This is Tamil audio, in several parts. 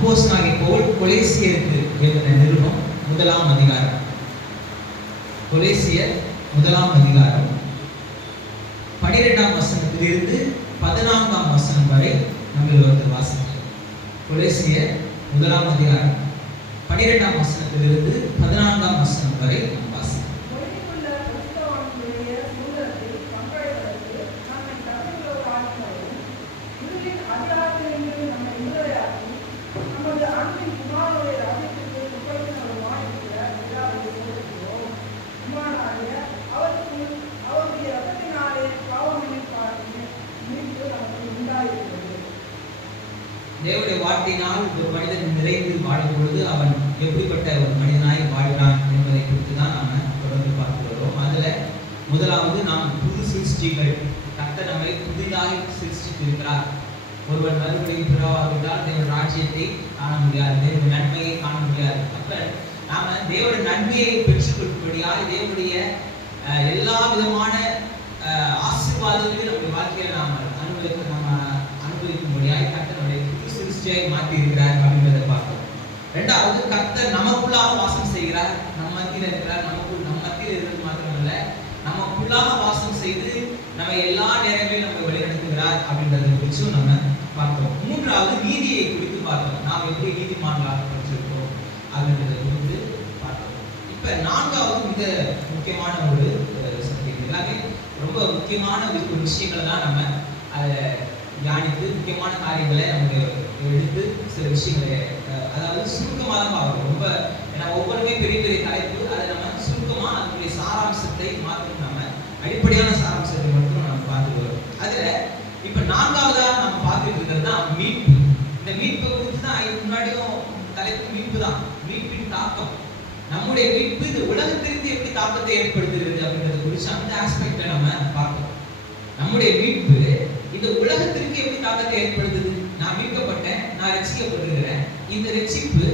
அப்போஸ்தலனாகிய பவுல் கொலேசியருக்கு எழுதின நிருபம் 1ஆம் அதிகாரம். கொலேசியர் 1ஆம் அதிகாரம் 12ஆம் வசனத்திலிருந்து 14ஆம் வசனம் வரை நம்ம ஒருத்தர் வாசிக்கலாம். கொலேசியர் 1ஆம் அதிகாரம் 12ஆம் வசனத்திலிருந்து 14ஆம் வசனம் வரை நாம் வாசிக்கலாம். தேவனுடைய வார்த்தையினால் ஒரு மனிதன் நிறைந்து வாழும் பொழுது அவன் எப்படிப்பட்ட ஒரு மனிதனாய் வாழ்கிறான் என்பதை குறித்து தான் நாம தொடர்ந்து பார்த்து வருவோம். அதுல முதலாவது நாம் புது சிருஷ்டிகள், கர்த்தர் நம்மை புதிதாக சிருஷ்டித்திருக்கிறார். ஒருவன் மறுபடியும் பிறவாவிட்டால் தேவன் ராஜ்யத்தை காண முடியாது, தேவனுடைய நன்மையை காண முடியாது. அப்ப நாம தேவனுடைய நன்மையை பெற்றுக்கொள்ளும்படியாக தேவனுடைய எல்லா விதமான ஆசீர்வாதங்களையும் நம்முடைய வாழ்க்கையில நாம அனுபவிக்கும்படியாக கர்த்தர் நம்முடைய புது சிருஷ்டியை மாற்றி இருக்கிறார் அப்படின்றத பார்க்கிறோம். இரண்டாவது, கர்த்தர் நமக்குள்ளாக வாசம் செய்கிறார், நம்ம மத்தியில் இருக்கிறார். நம்ம மத்தியில் இருக்கிறது மாத்திரமல்ல, நமக்குள்ளாக வாசம் செய்து நம்ம எல்லா நேரங்களிலும் நம்ம வழிநடத்துகிறார் அப்படின்றத குறிச்சும் நம்ம பார்த்தோம். மூன்றாவது, நீதியை குறித்து பார்த்தோம். நாம் எப்படி நீதிமான்களாக படிச்சிருக்கோம் அப்படின்றத குறித்து பார்த்தோம். இப்ப நான்காவது மிக முக்கியமான ஒரு சப்ஜெக்ட். எல்லாமே ரொம்ப முக்கியமான ஒரு விஷயங்களை தான் நம்ம அதை தியானித்து முக்கியமான காரியங்களை நமக்கு எடுத்து சில விஷயங்களை அதாவது சுருக்கமாக தான் பார்க்கணும். ரொம்ப ஏன்னா ஒவ்வொருமே பெரிய பெரிய தலைப்பு, அதை நம்ம சுருக்கமாக அதனுடைய சாராம்சத்தை மாத்திரம் நம்ம அடிப்படையான சாராம்சத்தை மட்டும் நம்ம பார்த்துட்டு வரோம். அதுல இப்ப நான்காவதாக நம்ம பார்த்துட்டு இருக்கிறது தான் மீட்பு. இந்த மீட்பை குறித்து தான் முன்னாடியும் தலைப்பு மீட்பு தான். மீட்பின் தாக்கம், நம்முடைய மீட்பு இந்த உலகத்திற்கு எப்படி தாக்கத்தை ஏற்படுத்துகிறது அப்படின்றத குறித்து அந்த ஆஸ்பெக்ட்ல நம்ம பார்க்கணும். நம்முடைய மீட்பு இந்த உலகத்திற்கு எப்படி தாக்கத்தை ஏற்படுத்துது? நான் மீட்கப்பட்டேன், நான் ரட்சிக்கப்படுகிறேன். இந்த ரட்சிப்பு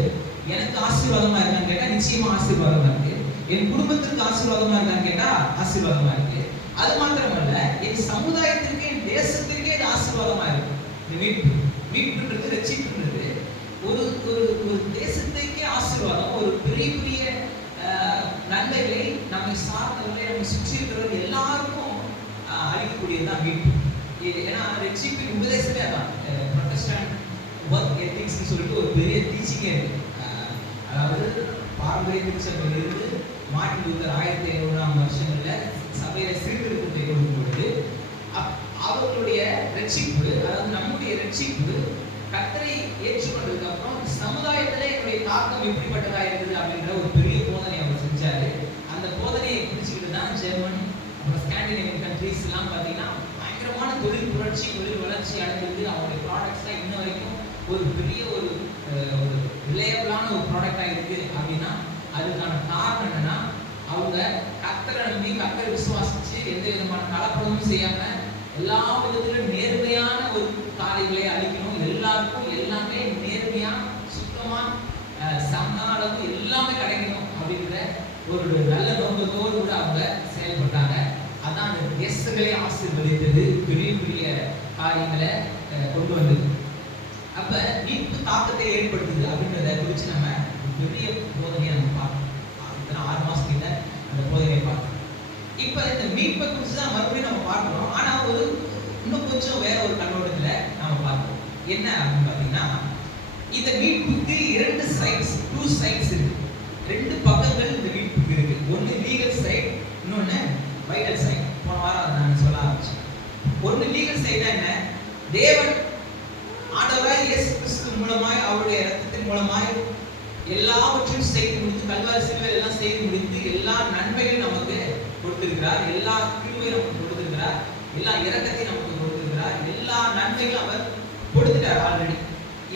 எனக்கு ஆசீர்வாதமா இருக்கான்னு கேட்டா நிச்சயமா ஆசீர்வாதமா இருக்கு. என் குடும்பத்திற்கு ஆசீர்வாதமா இருக்கான்னு கேட்டா ஆசீர்வாதமா இருக்கு. அது மாத்திரமல்ல, என் சமுதாயத்திற்கு, என் தேசத்திற்கே இது ஆசீர்வாதமா இருக்கு. இந்த மீட்புன்றது, ரட்சிப்புன்றது ஒரு ஒரு தேசத்திற்கே ஆசீர்வாதம். ஒரு பெரிய பெரிய நன்மைகளை நம்மை சார்ந்தவர்களை நம்ம சுற்றி இருக்கிறவர்கள் எல்லாருக்கும் அளிக்கக்கூடியதுதான் மீட்பு. ஏன்னா ரட்சிப்பின் உபதேசமே அதான். ப்ரொட்டஸ்டன்ட் ஒர்க் எத்திக்ஸ்னு சொல்லிட்டு ஒரு பெரிய டீச்சிங்கே இருக்கு. அதாவது பாரம்பரிய திருச்சபையிலிருந்து மார்ட்டின் லூதர் 1500ஆம் வருஷங்கள்ல சபையில சீர்திருத்தத்தை கொடுக்கும் பொழுது அவர்களுடைய ரட்சிப்பு, அதாவது நம்முடைய ரட்சிப்பு கர்த்தரை ஏற்றுக்கொண்டதுக்கு அப்புறம் சமுதாயத்துல என்னுடைய தாக்கம் எப்படிப்பட்டதா இருக்குது அப்படின்ற ஒரு பெரிய போதனை அவர் செஞ்சாரு. அந்த போதனையை பிடிச்சிக்கிட்டு தான் ஜெர்மன் அப்புறம் ஸ்காண்டினேவியன் கண்ட்ரீஸ் எல்லாம் பார்த்தீங்கன்னா பயங்கரமான தொழில் புரட்சி, தொழில் வளர்ச்சி அடைந்தது. அவருடைய ப்ராடக்ட்ஸ் தான் இன்ன வரைக்கும் ஒரு பெரிய ஒரு ரிலையபிளான ஒரு ப்ராடக்டாக இருக்கு. அப்படின்னா அதுக்கான காரணம் என்னன்னா, அவங்க கர்த்தரை நம்பி, கர்த்தரை விசுவாசிச்சு, எந்த விதமான கலப்படமும் செய்யாம எல்லா விதத்திலும் நேர்மையான ஒரு காரியங்களை அளிக்கணும். எல்லாருக்கும் எல்லாமே நேர்மையா, சுத்தமா, சம அளவு எல்லாமே கிடைக்கணும் அப்படிங்கிற ஒரு நல்ல நோக்கத்தோடு கூட அவங்க செயல்பட்டாங்க. அதான் அந்த தேசங்களே ஆசீர்வதித்தது, பெரிய பெரிய காரியங்களை கொண்டு வந்தது. அப்ப மீட்பு தாக்கத்தை ஏற்படுத்துது அப்படின்றத குறித்து நம்ம பெரிய போதனையை நம்ம பார்க்கணும். 6 மாசத்துல அந்த போதனையை பார்க்கணும். இப்ப இந்த மீட்பை குறித்து தான் மறுபடியும் நம்ம பார்க்கிறோம். ஆனா ஒரு இன்னும் கொஞ்சம் வேற ஒரு கண்ணோட்டத்துல நம்ம பார்க்கிறோம். என்ன அப்படின்னு பாத்தீங்கன்னா, இந்த மீட்புக்கு 2 சைட்ஸ் இருக்கு. 2 பக்கங்கள் இந்த மீட்புக்கு இருக்கு. ஒன்னு லீகல் சைட், இன்னொன்னு வைட்டல் சைட். போன வாரம் நான் சொல்ல ஆரம்பிச்சேன். ஒன்னு லீகல் சைட்னா என்ன? தேவன் ஆண்டவராய் இயேசு கிறிஸ்து மூலமாய், அவருடைய இரத்தத்தின் மூலமாய் எல்லாவற்றையும் செய்து முடித்து, கல்வாரி சிலுவையில் எல்லாம் செய்து முடித்து எல்லா நன்மைகளையும் நமக்கு கொடுத்திருக்கிறார். எல்லா கிருபையும் நமக்கு கொடுத்திருக்கிறார். எல்லா இரக்கத்தையும் நமக்கு கொடுத்திருக்கிறார். எல்லா நன்மைகளும் அவர் கொடுத்துட்டார் ஆல்ரெடி.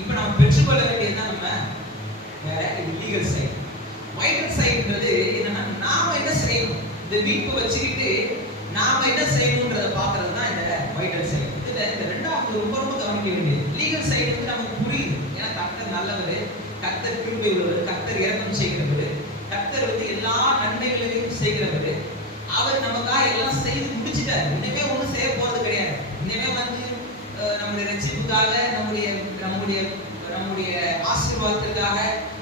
இப்ப நம்ம பெற்றுக்கொள்ள வேண்டியதுதான் நம்ம வேற. இது லீகல் சைட். வைட்டல் சைட்ன்றது என்னன்னா, நாம என்ன செய்யணும், இந்த மீட்பை வச்சுக்கிட்டு நாம என்ன செய்யணும்ன்றத பாக்குறது தான் இந்த வைட்டல் சைட். இதுல இந்த ரெண்டாவது ரொம்ப ரொம்ப கவனிக்க வேண்டியது. லீகல் சைடு வந்து நமக்கு புரியுது. ஏன்னா கர்த்தர் நல்லவர், கர்த்தர் கிருபை உள்ளவர், கர்த்தர் இரக்கம் செய்கிறவர், கர்த்தர் வந்து எல்லா நன்மைகளையும் செய்கிறவர். அவர் நமக்காக எல்லாம் செய்து முடிச்சிட்டார். இனிமே ஒன்றும் செய்ய போறது கிடையாது. இனிமே வந்து நம்முடைய ரட்சிப்புக்காக, நம்முடைய நம்முடைய நம்முடைய ஆசை ஆசீர்வாதத்திற்காக,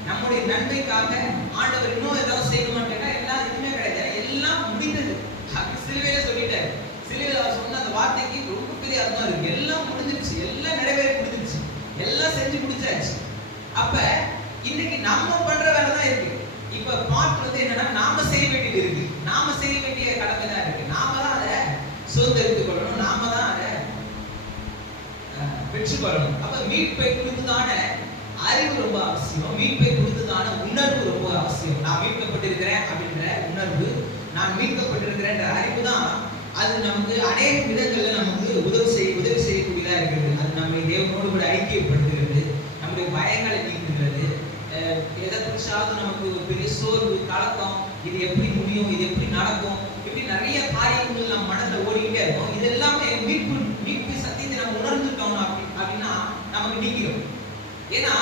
நம்முடைய நன்மைக்காக ஆண்டவர் இன்னும் ஏதாவது செய்யணும்னு கேட்டா எல்லாம் எதுவுமே கிடையாது. எல்லாம் முடிந்தது. அப்படி சிலுவையில சொல்லிட்டாரு. சிலுவையில அவர் சொன்ன அந்த வார்த்தைக்கு ரொம்ப பெரிய அர்த்தம் இருக்கு. எல்லாம் முடிஞ்சிருச்சு, எல்லாம் நிறைவேறி முடிஞ்சிருச்சு, எல்லாம் செஞ்சு முடிச்சாச்சு. அப்ப இன்னைக்கு நம்ம பண்ற வேலை தான் இருக்கு. இப்ப பார்ட் வந்து என்னன்னா, நாம செய்ய வேண்டியது இருக்கு. நாம செய்ய வேண்டிய கடமை தான் இருக்கு. நாம தான் அதை சுதந்திரித்துக் கொள்ளணும். நாம தான் அதை பெற்றுக்கொள்ளணும். அப்ப மீட்பை குறித்துதான அறிவு ரொம்ப அவசியம். மீட்பை குறித்துதான உணர்வு ரொம்ப அவசியம். நான் மீட்கப்பட்டிருக்கிறேன் அப்படின்ற உணர்வு, நான் மீட்கப்பட்டிருக்கிறேன் அறிவு தான் அது நமக்கு அநேக விதங்கள்ல நமக்கு உதவி செய்யக்கூடியதா இருக்கிறது. அது நம்மை தேவனோடு கூட ஐக்கியப்படுத்துகிறது, நம்முடைய பயங்களை நீக்குகிறது. எதை குறிச்சாவது நமக்கு ஒரு பெரிய சோர்வு, கலக்கம், இது எப்படி முடியும், இது எப்படி நடக்கும், இப்படி நிறைய காரியங்கள் நம்ம மனதில் ஓடிக்கிட்டே இருக்கும். இது எல்லாமே மீட்பு சத்தியத்தை நம்ம உணர்ந்துட்டோம் அப்படின்னா நமக்கு நீக்கிறோம். ஏன்னா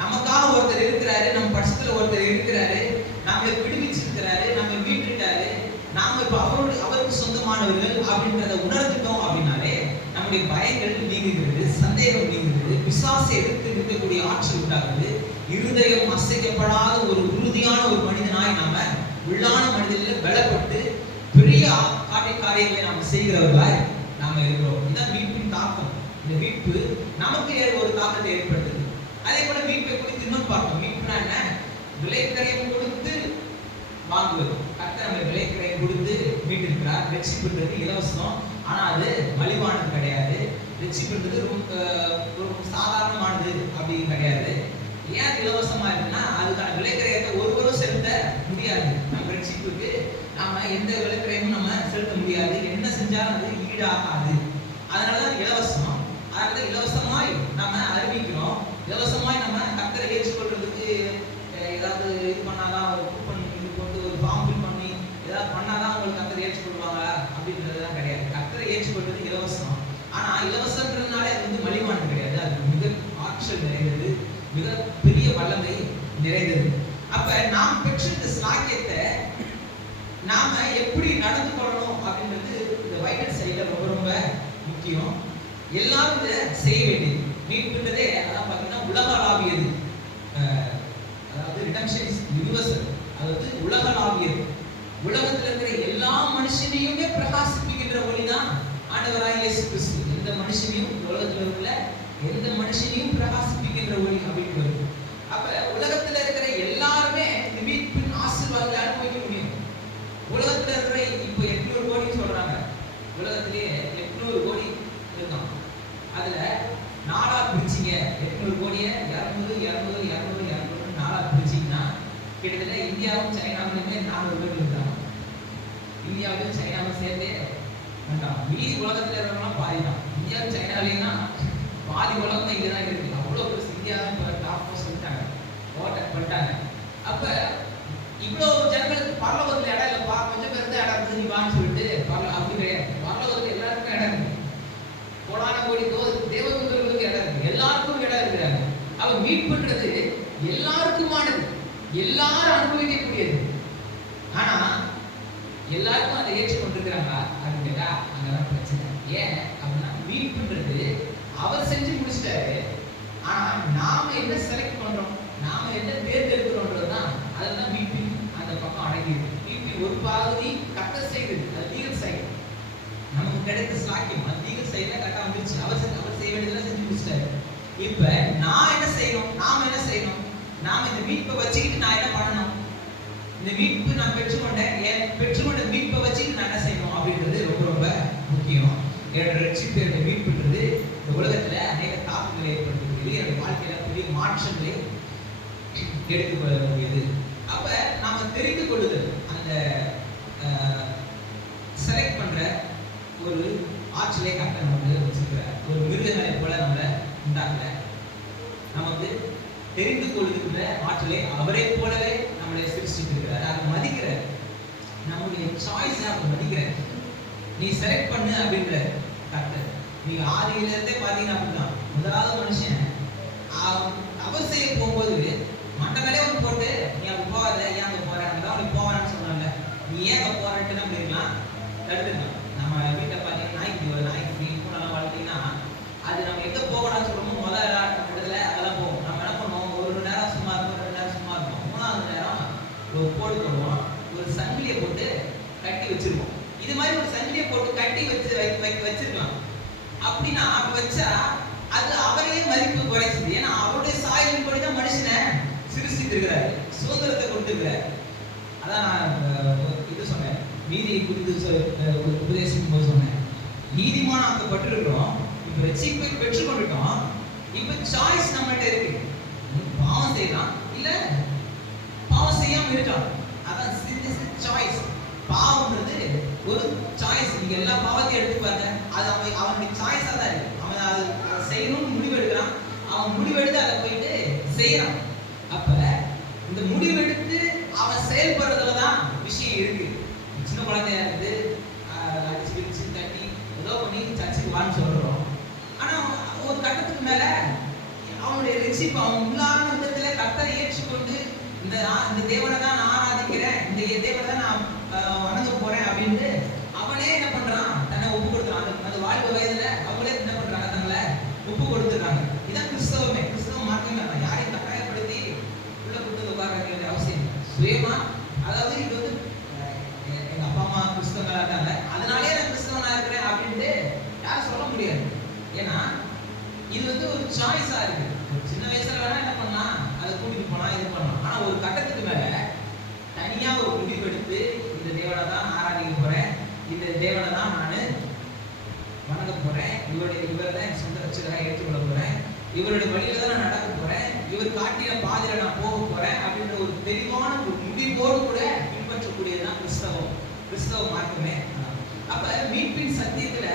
நமக்காக ஒருத்தர் இருக்கிறாரு, நம்ம பட்சத்துல ஒருத்தர் இருக்கிறாரு, நம்மளை விடுவிச்சிருக்கிறாரு, நம்ம மீட்டுட்டாரு, நாம இப்ப அவருக்கு சொந்தமானவர்கள் அப்படின்றத உணர்ந்துட்டோம் அப்படின்னாலே நம்முடைய பயங்கள் நீங்குகிறது, சந்தேகம் நீங்குகிறது, பிசாசை எதிர்த்து இருக்கக்கூடிய ஆற்றல் உண்டாகுது. இருதயம் அசைக்கப்படாத ஒரு உறுதியான ஒரு மனிதனாய் நாம உள்ளான மனிதனில் பலப்பட்டு பெரிய காரியங்களை நாம செய்கிறவர்களாய் நாம இருக்கிறோம். இதுதான் மீட்பின் தாக்கம். இந்த மீட்பு நமக்கு ஒரு தாக்கத்தை ஏற்படுத்துது. அதே போல மீட்பை குறித்து இன்னும் பார்ப்போம். மீட்புனா என்ன? விலைக்கரையும் கொடுத்து வாங்குவது. கர்த்தர் நம்ம விலைக்கரையும் கொடுத்து மீட்டிருக்கிறார். ரட்சிப்புன்றது இலவசம், ஆனா அது மலிவானது கிடையாது. ரட்சிப்புன்றது ரொம்ப சாதாரணமானது அப்படி கிடையாது. ஏன் இலவசமா இருக்குன்னா, அதுக்கான விலைக்கரையத்தை ஒருவரும் செலுத்த முடியாது. நம்ம ரட்சிப்புக்கு நாம எந்த விலைக்கரையும் நம்ம செலுத்த முடியாது. என்ன செஞ்சாலும் அது ஈடாகாது. அதனாலதான் இலவசம். அதனால இலவசமாய் நம்ம அறிவிக்கிறோம். இலவசமாய் நம்ம கர்த்தரை ஏற்றுக்கொள்றதுக்கு ஏதாவது இது பண்ணாதான், ஒரு கூப்பன் இது போட்டு ஒரு ஃபார்ம் ஃபில் பண்ணி ஏதாவது பண்ணாதான் உங்களுக்கு கர்த்தரை ஏற்றுக்கொள்வாங்க அப்படின்றதுலாம் கிடையாது. கர்த்தரை ஏற்றுக்கொள்றது இலவசம். ஆனா இலவசம்ன்றதுனால அது வந்து மலிவானது கிடையாது. அது மிக ஆற்றல் நிறைந்தது, மிக பெரிய வல்லமை நிறைந்தது. அப்ப நாம் பெற்ற இந்த ஸ்லாக்கியத்தை நாம எப்படி நடந்து கொள்ளணும் அப்படின்றது இந்த வைட்டல் சைடுல ரொம்ப ரொம்ப முக்கியம். எல்லாரும் இதை செய்ய வேண்டியது. மீட்புன்றதே அதான் பார்த்தீங்கன்னா உலகளாவியது. அதாவது ரிடம்ஷன் இஸ் யுனிவர்சல். அதாவது உலகளாவியது. உலகத்தில் இருக்கிற எல்லா மனுஷனையுமே பிரகாசிப்பிக்கின்ற ஒளிதான் ஆண்டவராகிய இயேசு கிறிஸ்து. எந்த மனுஷனையும், உலகத்தில் உள்ள எந்த மனுஷனையும் பிரகாசிப்பிக்கின்ற ஒளி அப்படின்னு வருது. அப்ப உலகத்தில் இருக்கிற எல்லாருமே இந்த மீட்பின் ஆசீர்வாதத்தை அனுபவிக்க முடியும். உலகத்தில் இருக்கிற இப்போ 800 கோடி சொல்றாங்க. உலகத்திலேயே 800 கோடி இருக்கான். அதுல 4ஆ பிரிச்சிங்க. 800 கோடியை 200 200 200 200 4ஆ பிரிச்சிங்கன்னா கிட்டத்தட்ட இந்தியாவும் சைனாவுமே 400 கோடி இருக்காங்க. இந்தியாவிலும் சைனாவும் சேர்த்தே வேண்டாம். மீதி உலகத்தில் இருக்கிறவங்களாம் பாதி தான். இந்தியாவும் சைனாலையும் தான் பாதி உலகம் இங்கே தான் இருக்கு. அவ்வளோ பெருசு. இந்தியா தான் டாப் சொல்லிட்டாங்க, ஓவர் பண்ணிட்டாங்க. அப்ப இவ்வளோ ஜனங்களுக்கு பரலோகத்தில் இடம் இல்லைப்பா, கொஞ்சம் பேர் தான் இடம் இருக்குது, நீ வான்னு சொல்லிட்டு அப்படி கிடையாது. பரலோகத்தில் எல்லாருக்கும் இடம் இருக்கு. கோடான கோடி தேவதூதர்களுக்கு இடம் இருக்கு, எல்லாருக்கும் இடம் இருக்கிறாங்க. அவ மீட்புன்றது எல்லாருக்குமானது, எல்லாரும் அனுபவிக்கக்கூடியது. ஆனா எல்லாருக்கும் அதை ஏற்றுக்கொண்டிருக்கிறாங்களா அப்படின்னு கேட்டா அங்கதான் பிரச்சனை. ஏன் அப்படின்னா மீட்புன்றது அவர் செஞ்சு முடிச்சிட்டாரு. ஆனா நாம என்ன செலக்ட் பண்றோம், நாம என்ன தேர்ந்தெடுக்கிறோம்ன்றதுதான் அதுதான் மீட்பின் அந்த பக்கம் அடங்கியிருக்கு. மீட்பின் ஒரு பகுதி கர்த்தர் செய்தது, அது லீகல் சைடு. நமக்கு கிடைத்த ஸ்லாக்கியம் அது லீகல் சைடுல கரெக்டா வந்துருச்சு. அவர் செய்ய வேண்டியதெல்லாம் செஞ்சு முடிச்சிட்டாரு. இப்ப நான் என்ன செய்யணும், நாம என்ன செய்யணும்? நாம இந்த மீட்பை வச்சுக்கிட்டு நான் என்ன பண்ணணும்? இந்த மீட்பு நான் பெற்றுக்கொண்ட மீட்பை வச்சுக்கிட்டு நான் என்ன செய்யணும் அப்படின்றது ரொம்ப ரொம்ப முக்கியம். என்னோட ரட்சிப்பு, என்னோட மீட்புன்றது இந்த உலகத்துல அநேக தாக்கங்களை ஏற்படுத்தக்கூடியது, என்னுடைய வாழ்க்கையில பெரிய மாற்றங்களை எடுத்துக்கொள்ளக்கூடியது. அப்ப நாம தெரிந்து கொள்ளுதல், அந்த செலக்ட் பண்ற ஒரு ஆற்றலை கரெக்டாக நமக்கு வச்சுக்கிற ஒரு மிருகங்களை போல நம்மளை உண்டாக்கல. நமக்கு தெரிந்து கொள்ளுகின்ற ஆற்றலை அவரை போலவே நம்மளை சிருஷ்டித்திருக்கிறார். அதை மதிக்கிறார். நம்முடைய சாய்ஸை அவர் மதிக்கிறார். நீ செலக்ட் பண்ணு அப்படின்ற கரெக்ட். நீ ஆதியிலிருந்தே பார்த்தீங்கன்னா அப்படிதான். முதலாவது மனுஷன் அவர் செய்ய போகும்போது மண்டங்களே ஒன்று போட்டு நீ அங்கே போகாத, ஏன் அங்கே போற, அங்கதான் அவனுக்கு போவான்னு சொன்னால, நீ ஏன் அங்கே போறேன்ட்டு அப்படின்லாம் தடுத்துக்கலாம். நம்ம வீட்டை பார்த்தீங்கன்னா நாய்க்கு பூனெல்லாம் வளர்த்தீங்கன்னா அது நம்ம எங்கே போகலாம்னு சொல்றோமோ முதல்ல இடத்துல அதெல்லாம் போகும். நம்ம என்ன பண்ணுவோம், போடுவோம், ஒரு சங்கிலியை போட்டு கட்டி வச்சிருப்போம். இது மாதிரி ஒரு சங்கிலியை போட்டு கட்டி வச்சிருக்கலாம். அப்படின்னா வச்சா அது அவரையே மதிப்பு குறைச்சது. ஏன்னா அவருடைய சாயலின் படி தான் மனுஷனை சிருஷ்டித்திருக்கிறாரு, சுதந்திரத்தை கொடுத்திருக்கிறாரு. அதான் நான் இது சொன்னேன், நீதியை குறித்து உபதேசிக்கும் போது சொன்னேன், நீதிமானாக்கப்பட்டிருக்கிறோம், இப்ப ரட்சிப்பை பெற்றுக் கொண்டுட்டோம், இப்ப சாய்ஸ் நம்மகிட்ட இருக்கு. பாவம் செய்யலாம், இல்ல பாவம் செய்யாம இருக்கலாம். அதான் சாய்ஸ். பாவம்ன்றது ஒரு சாய்ஸ். நீங்க எல்லா பாவத்தையும் எடுத்து பாருங்க, அது அவனுடைய சாய்ஸா தான் இருக்கு. அவன் அதை செய்யணும்னு முடிவெடுக்கிறான், அவன் முடிவெடுத்து அதை போயிட்டு செய்யறான். அப்ப இந்த முடிவெடுத்து அவன் செயல்படுறதுல தான் விஷயம் இருக்கு. சின்ன குழந்தையா இருந்து அடிச்சு கிடிச்சு தட்டி ஏதோ பண்ணி சர்ச்சுக்கு வான்னு சொல்றோம். ஆனா ஒரு கட்டத்துக்கு மேல அவனுடைய ரட்சிப்பு, அவன் உள்ளான விதத்துல கர்த்தரை ஏற்றுக்கொண்டு இந்த தேவனை தான் நான் ஆராதிக்கிறேன், இந்த தேவனை தான் நான் வணங்க போறேன் அப்படின்ட்டு அவனே என்ன பண்றான், தன்னை ஒப்பு கொடுத்துறான். அந்த வாழ்வு வயதுல அவங்களே என்ன பண்றாங்க, தங்களை ஒப்பு கொடுத்துறாங்க. இதான் கிறிஸ்தவமே. கிறிஸ்தவ மார்க்கமே தான். யாரையும் கட்டாயப்படுத்தி உள்ள கொண்டு உட்கார வேண்டிய அவசியம் இல்லை. சுயமா, அதாவது இது வந்து எங்க அப்பா அம்மா கிறிஸ்தவங்களா இருக்காங்க, அதனாலே நான் கிறிஸ்தவனா இருக்கிறேன் அப்படின்ட்டு யாரும் சொல்ல முடியாது. ஏன்னா இது வந்து ஒரு சாய்ஸா இருக்கு. சின்ன வயசுல வேணா என்ன பண்ணலாம், அதை கூட்டிட்டு போனா இது பண்ணலாம். ஆனா ஒரு கட்டத்துக்கு மேல தனியா ஒரு முடிவு எடுத்து இந்த தேவனை தான் ஆராதிக்க போறேன், இந்த தேவனை தான் நான் வணங்க போறேன், இவரை தான் என் சொந்த ரட்சகராக ஏற்றுக்கொள்ள போறேன், இவருடைய வழியில தான் நான் நடக்க போறேன், இவர் காட்டிய பாதையில நான் போக போறேன் அப்படின்ற ஒரு தெளிவான ஒரு முடிவோடு கூட பின்பற்றக்கூடியதுதான் கிறிஸ்தவ மார்க்கமே. அப்ப மீட்பின் சத்தியத்துல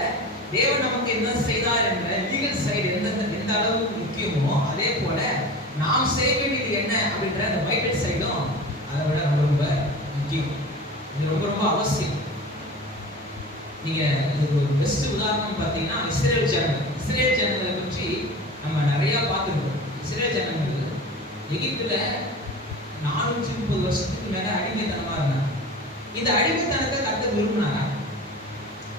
தேவன் நமக்கு என்ன செய்தார் என்ற லீகல் சைடு எந்த அளவுக்கு முக்கியமோ, அதே போல நாம் செய்ய வேண்டியது என்ன அப்படின்ற அந்த பைபிள் சைடும் அதை விட ரொம்ப முக்கியம். இது ரொம்ப அவசியம். நீங்க இதுக்கு ஒரு பெஸ்ட் உதாரணம் பார்த்தீங்கன்னா இஸ்ரேல் ஜனங்களை பற்றி நம்ம நிறைய பார்த்துருக்கோம். இஸ்ரேல் ஜனங்கள் எகிப்துல 430 வருஷத்துக்கு மேல அடிமைத்தனமா இருந்தாங்க. இந்த அடிமைத்தனத்தை கர்த்தர் விரும்பினாரா?